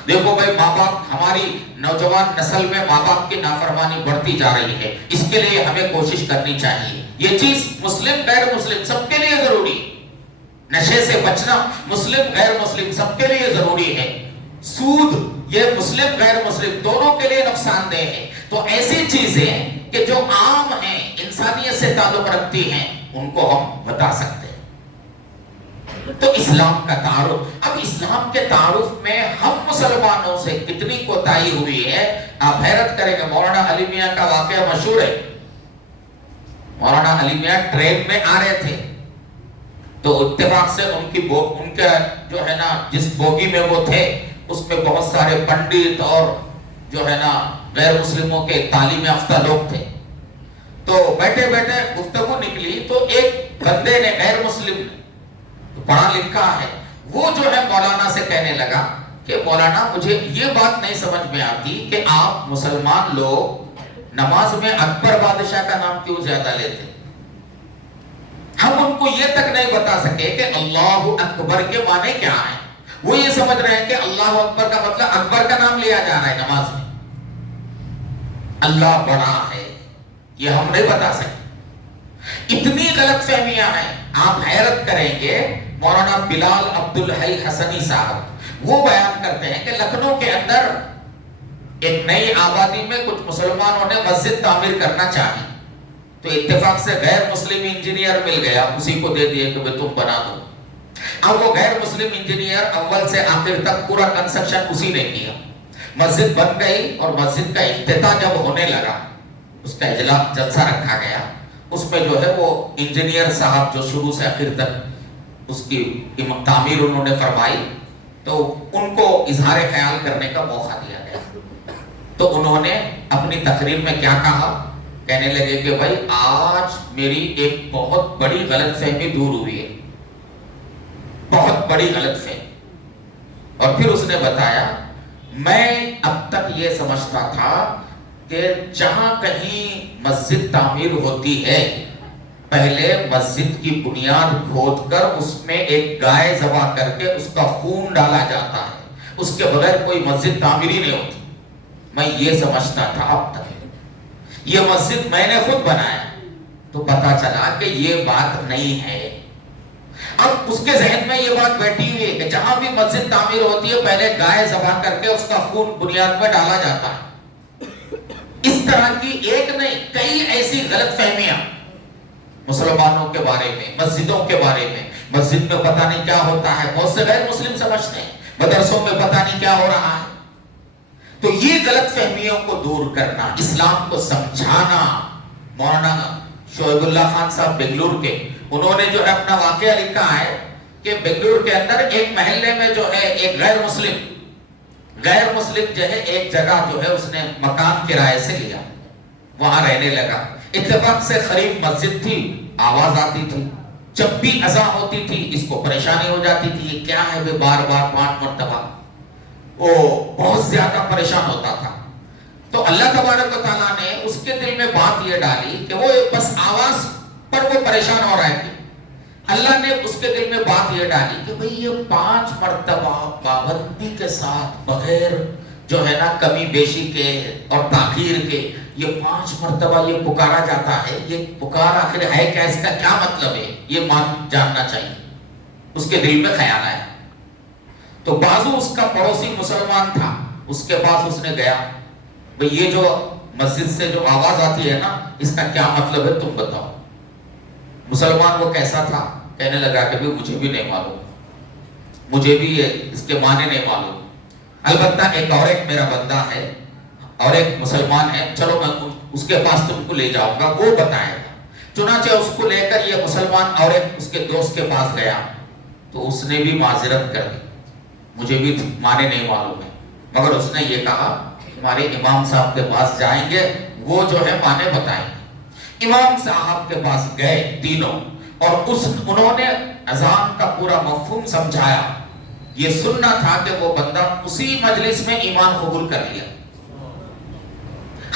دیکھو بھائی ماں باپ، ہماری نوجوان نسل میں ماں باپ کی نافرمانی بڑھتی جا رہی ہے، اس کے لیے ہمیں کوشش کرنی چاہیے۔ یہ چیز مسلم غیر مسلم سب کے لیے ضروری، نشے سے بچنا مسلم غیر مسلم سب کے لیے ضروری ہے۔ سود یہ مسلم غیر مسلم دونوں کے لیے نقصان دہ ہے۔ تو ایسی چیزیں کہ جو عام ہیں، انسانیت سے تعلق رکھتی ہیں، ان کو ہم بتا سکتے ہیں۔ تو اسلام کا تعارف، اب اسلام کے تعارف میں ہم مسلمانوں سے کتنی کوتاہی ہوئی ہے، آپ حیرت کریں گے۔ مولانا علی میاں کا واقعہ مشہور ہے۔ مولانا علی میاں ٹرین میں آ رہے تھے تو اتفاق سے ان کا جو ہے نا جس بوگی میں وہ تھے اس میں بہت سارے پنڈت اور جو ہے نا غیر مسلموں کے تعلیم یافتہ لوگ تھے۔ تو بیٹھے بیٹھے گفتگو نکلی تو ایک بندے نے، غیر مسلم نے، پڑھا لکھا ہے، وہ جو ہے مولانا سے کہنے لگا کہ مولانا مجھے یہ بات نہیں سمجھ میں آتی کہ آپ مسلمان لوگ نماز میں اکبر بادشاہ کا نام کیوں زیادہ لیتے؟ ہم ان کو یہ تک نہیں بتا سکے کہ اللہ اکبر کے معنی کیا ہے۔ وہ یہ سمجھ رہے ہیں کہ اللہ اکبر کا مطلب اکبر کا نام لیا جا رہا ہے نماز میں، اللہ بڑا ہے، یہ ہم نہیں بتا سکتے۔ اتنی غلط فہمیاں ہیں۔ آپ حیرت کریں گے، مولانا بلال عبدالحی حسنی صاحب وہ بیان کرتے ہیں کہ لکھنؤ کے اندر ایک نئی آبادی میں کچھ مسلمانوں نے مسجد تعمیر کرنا چاہی، تو اتفاق سے غیر مسلم انجینئر مل گیا، اسی کو دے دیے کہ تم بنا دو۔ اب وہ غیر مسلم انجینئر اول سے آخر تک پورا کنسٹرکشن اسی نے کیا، مسجد بن گئی، اور مسجد کا افتتاح جب ہونے لگا، اس کا اجلاس جلسہ رکھا گیا، اس میں جو ہے وہ انجینئر صاحب جو شروع سے آخر تک اس کی تعمیر انہوں نے فرمائی، تو ان کو اظہار خیال کرنے کا موقع دیا گیا۔ تو انہوں نے اپنی تقریر میں کیا کہا، کہنے لگے کہ بھائی آج میری ایک بہت بڑی غلط فہمی دور ہوئی ہے، بہت بڑی غلط فہمی۔ اور پھر اس نے بتایا، میں اب تک یہ سمجھتا تھا کہ جہاں کہیں مسجد تعمیر ہوتی ہے، پہلے مسجد کی بنیاد کھود کر اس میں ایک گائے ذبح کر کے اس کا خون ڈالا جاتا ہے، اس کے بغیر کوئی مسجد تعمیر ہی نہیں ہوتی۔ میں یہ سمجھتا تھا، اب تک یہ مسجد میں نے خود بنایا، تو پتا چلا کہ یہ بات نہیں ہے۔ اب اس کے ذہن میں یہ بات بیٹھی ہوئی ہے کہ جہاں بھی مسجد تعمیر ہوتی ہے پہلے گائے ذبح کر کے اس کا خون بنیاد میں ڈالا جاتا ہے۔ اس طرح کی ایک نہیں کئی ایسی غلط فہمیاں مسلمانوں کے بارے میں، مسجدوں کے بارے میں، مسجد میں پتہ نہیں کیا ہوتا ہے، بہت سے غیر مسلم سمجھتے ہیں، مدرسوں میں پتہ نہیں کیا ہو رہا ہے۔ تو یہ غلط فہمیوں کو دور کرنا، اسلام کو سمجھانا۔ مولانا شعیب اللہ خان صاحب بنگلور کے، انہوں نے جو ہے اپنا واقعہ لکھا ہے کہ بنگلور کے اندر ایک محلے میں جو ہے ایک غیر مسلم جو ہے ایک جگہ جو ہے اس نے مکان کرائے سے لیا، وہاں رہنے لگا۔ اتفاق سے قریب مسجد تھی، آواز آتی تھی، جب بھی اذان ہوتی تھی اس کو پریشانی ہو جاتی تھی، یہ کیا ہے وہ بار بار 5 مرتبہ، وہ بہت زیادہ پریشان ہوتا تھا۔ تو اللہ تبارک و تعالیٰ نے اس کے دل میں بات یہ ڈالی کہ وہ بس آواز پر وہ پریشان ہو رہا ہے، اللہ نے اس کے دل میں بات یہ ڈالی کہ بھئی یہ 5 مرتبہ پابندی کے ساتھ بغیر جو ہے نا کمی بیشی کے اور تاخیر کے یہ 5 مرتبہ یہ پکارا جاتا ہے، یہ پکار آخر ہے کیا، اس کا کیا مطلب ہے، یہ جاننا چاہیے۔ اس کے دل میں خیال آیا، تو بازو اس کا پڑوسی مسلمان تھا، اس کے پاس اس نے گیا، بھئی یہ جو مسجد سے جو آواز آتی ہے نا اس کا کیا مطلب ہے تم بتاؤ۔ مسلمان وہ کیسا تھا، کہنے لگا کہ مجھے بھی نہیں معلوم، مجھے بھی اس کے معنی نہیں معلوم، البتہ ایک اور ایک میرا بندہ ہے اور ایک مسلمان ہے، چلو میں اس کے پاس تم کو لے جاؤں گا، وہ بتائے گا۔ چنانچہ اس کو لے کر یہ مسلمان اور ایک اس کے دوست کے پاس گیا، تو اس نے بھی معذرت کر دی، مجھے بھی معنی نہیں معلوم ہے، مگر اس نے یہ کہا ہمارے امام صاحب کے پاس جائیں گے، وہ جو ہے معنی بتائیں گے۔ امام صاحب کے پاس گئے تینوں، اور انہوں نے اذان کا پورا مفہوم سمجھایا۔ یہ سننا تھا کہ وہ بندہ اسی مجلس میں ایمان قبول کر لیا۔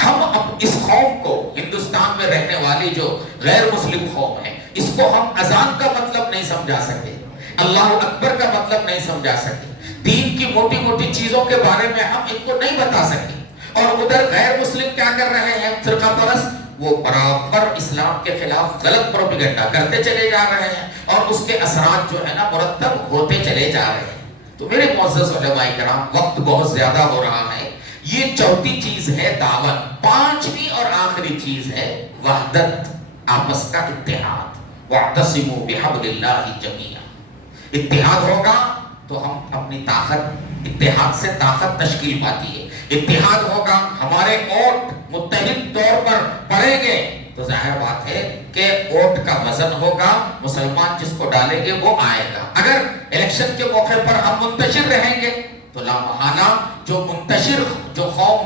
ہم اب اس قوم کو، ہندوستان میں رہنے والی جو غیر مسلم قوم ہے، اس کو ہم اذان کا مطلب نہیں سمجھا سکے، اللہ اکبر کا مطلب نہیں سمجھا سکے، دین کی موٹی موٹی چیزوں کے بارے میں ہم ان کو نہیں بتا سکے۔ اور ادھر غیر مسلم کیا کر رہے ہیں، فرقہ پرست، وہ برابر اسلام کے خلاف غلط پروپیگنڈا کرتے چلے جا رہے ہیں، اور اس کے اثرات جو ہے نا مرتب ہوتے چلے جا رہے ہیں۔ تو میرے معزز علماء کرام، وقت بہت زیادہ ہو رہا ہے، یہ چوتھی چیز ہے دعوت، 5ویں اور آخری چیز ہے وحدت، آپس کا اتحاد۔ وَاعْتَصِمُوا بِحَبْلِ اللَّهِ جَمِيعًا، اتحاد ہوگا تو ہم اپنی طاقت، اتحاد سے طاقت تشکیل پاتی ہے، اتحاد ہوگا، ہمارے اوٹ متحد طور پر پڑیں گے تو ظاہر بات ہے کہ اوٹ کا وزن ہوگا، مسلمان جس کو ڈالیں گے وہ آئے گا۔ اگر الیکشن کے موقع پر ہم منتشر رہیں گے تو لا محالہ جو قوم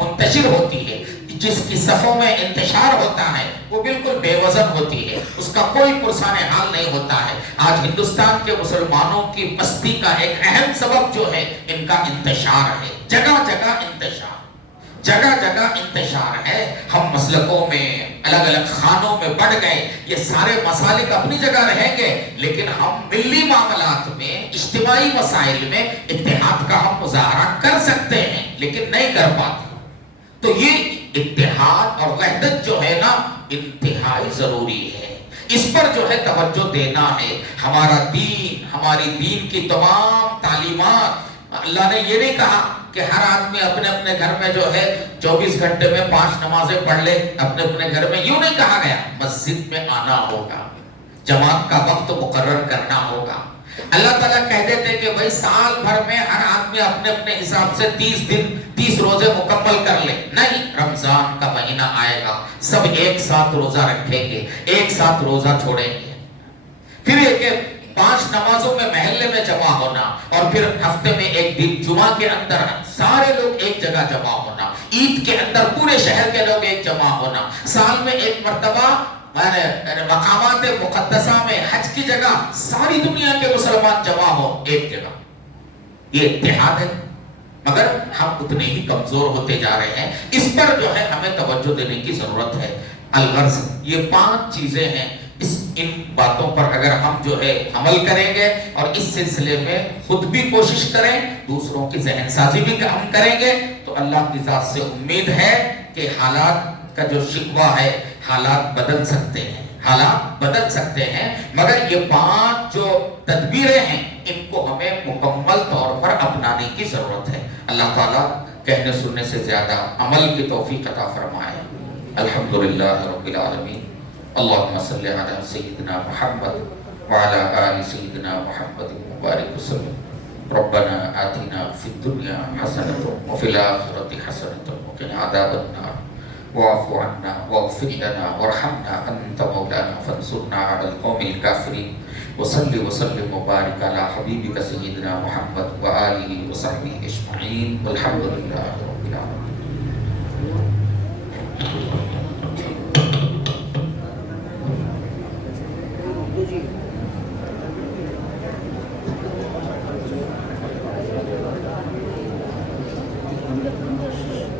منتشر ہوتی ہے، جس کی صفوں میں انتشار ہوتا ہے، وہ بالکل بے وزن ہوتی ہے، اس کا کوئی پرسان حال نہیں ہوتا ہے۔ آج ہندوستان کے مسلمانوں کی پستی کا ایک اہم سبب جو ہے ان کا انتشار ہے، جگہ جگہ انتشار، جگہ جگہ انتشار ہے۔ ہم مسلکوں میں، الگ الگ خانوں میں بڑھ گئے، یہ سارے مسالک اپنی جگہ رہیں گے، لیکن ہم ملی معاملات میں، اجتماعی مسائل میں اتحاد کا ہم مظاہرہ کر سکتے ہیں لیکن نہیں کر پاتے۔ تو یہ اتحاد اور وحدت جو ہے نا انتہائی ضروری ہے۔ اس پر جو ہے توجہ دینا ہے. ہمارا دین، ہماری دین کی تمام تعلیمات، اللہ نے یہ نہیں کہا کہ ہر آدمی اپنے اپنے گھر میں جو ہے 24 گھنٹے میں 5 نمازیں پڑھ لے اپنے اپنے گھر میں. یوں نہیں کہا گیا. مسجد میں آنا ہوگا، جماعت کا وقت مقرر کرنا ہوگا. اللہ تعالیٰ کہہ دیتے کہ بھائی سال بھر میں ہر آدمی اپنے اپنے حساب سے 30 دن 30 روزے مکمل کر لے. نہیں، رمضان کا مہینہ آئے گا، سب ایک ساتھ روزہ رکھیں گے، ایک ساتھ روزہ چھوڑیں گے. پھر یہ کہ 5 نمازوں میں محلے میں جمع ہونا، اور پھر ہفتے میں ایک دن جمعہ کے اندر سارے لوگ ایک جگہ جمع ہونا، عید کے اندر پورے شہر کے لوگ ایک جمع ہونا، سال میں ایک مرتبہ مقامات مقدسہ میں حج کی جگہ ساری دنیا کے مسلمان جمع ہو ایک جگہ. یہ اتحاد ہے. مگر ہم اتنے ہی کمزور ہوتے جا رہے ہیں. اس پر جو ہے ہمیں توجہ دینے کی ضرورت ہے. الغرض یہ 5 چیزیں ہیں. ان باتوں پر اگر ہم جو ہے عمل کریں گے اور اس سلسلے میں خود بھی کوشش کریں، دوسروں کی ذہن سازی بھی ہم کریں گے، تو اللہ کی ذات سے امید ہے کہ حالات کا جو شکوہ ہے، حالات بدل سکتے ہیں، حالات بدل سکتے ہیں. مگر یہ 5 جو تدبیریں ہیں ان کو ہمیں مکمل طور پر اپنانے کی ضرورت ہے. اللہ تعالیٰ کہنے سننے سے زیادہ عمل کی توفیق عطا فرمائے. الحمدللہ رب العالمین. اللہم صلی علی سیدنا محمد وعلی آل سیدنا محمد مبارک وسلم. ربنا آتنا فی الدنیا حسنۃ وفی الآخرۃ حسنۃ وقنا عذاب النار. واعف عنا واغفر لنا وارحمنا انت مولانا فانصرنا على القوم الكافرين. وصلی وسلم وبارک علی حبیبک سیدنا محمد وآلہ وصحبہ اجمعین. والحمد للہ رب العالمین. Gracias.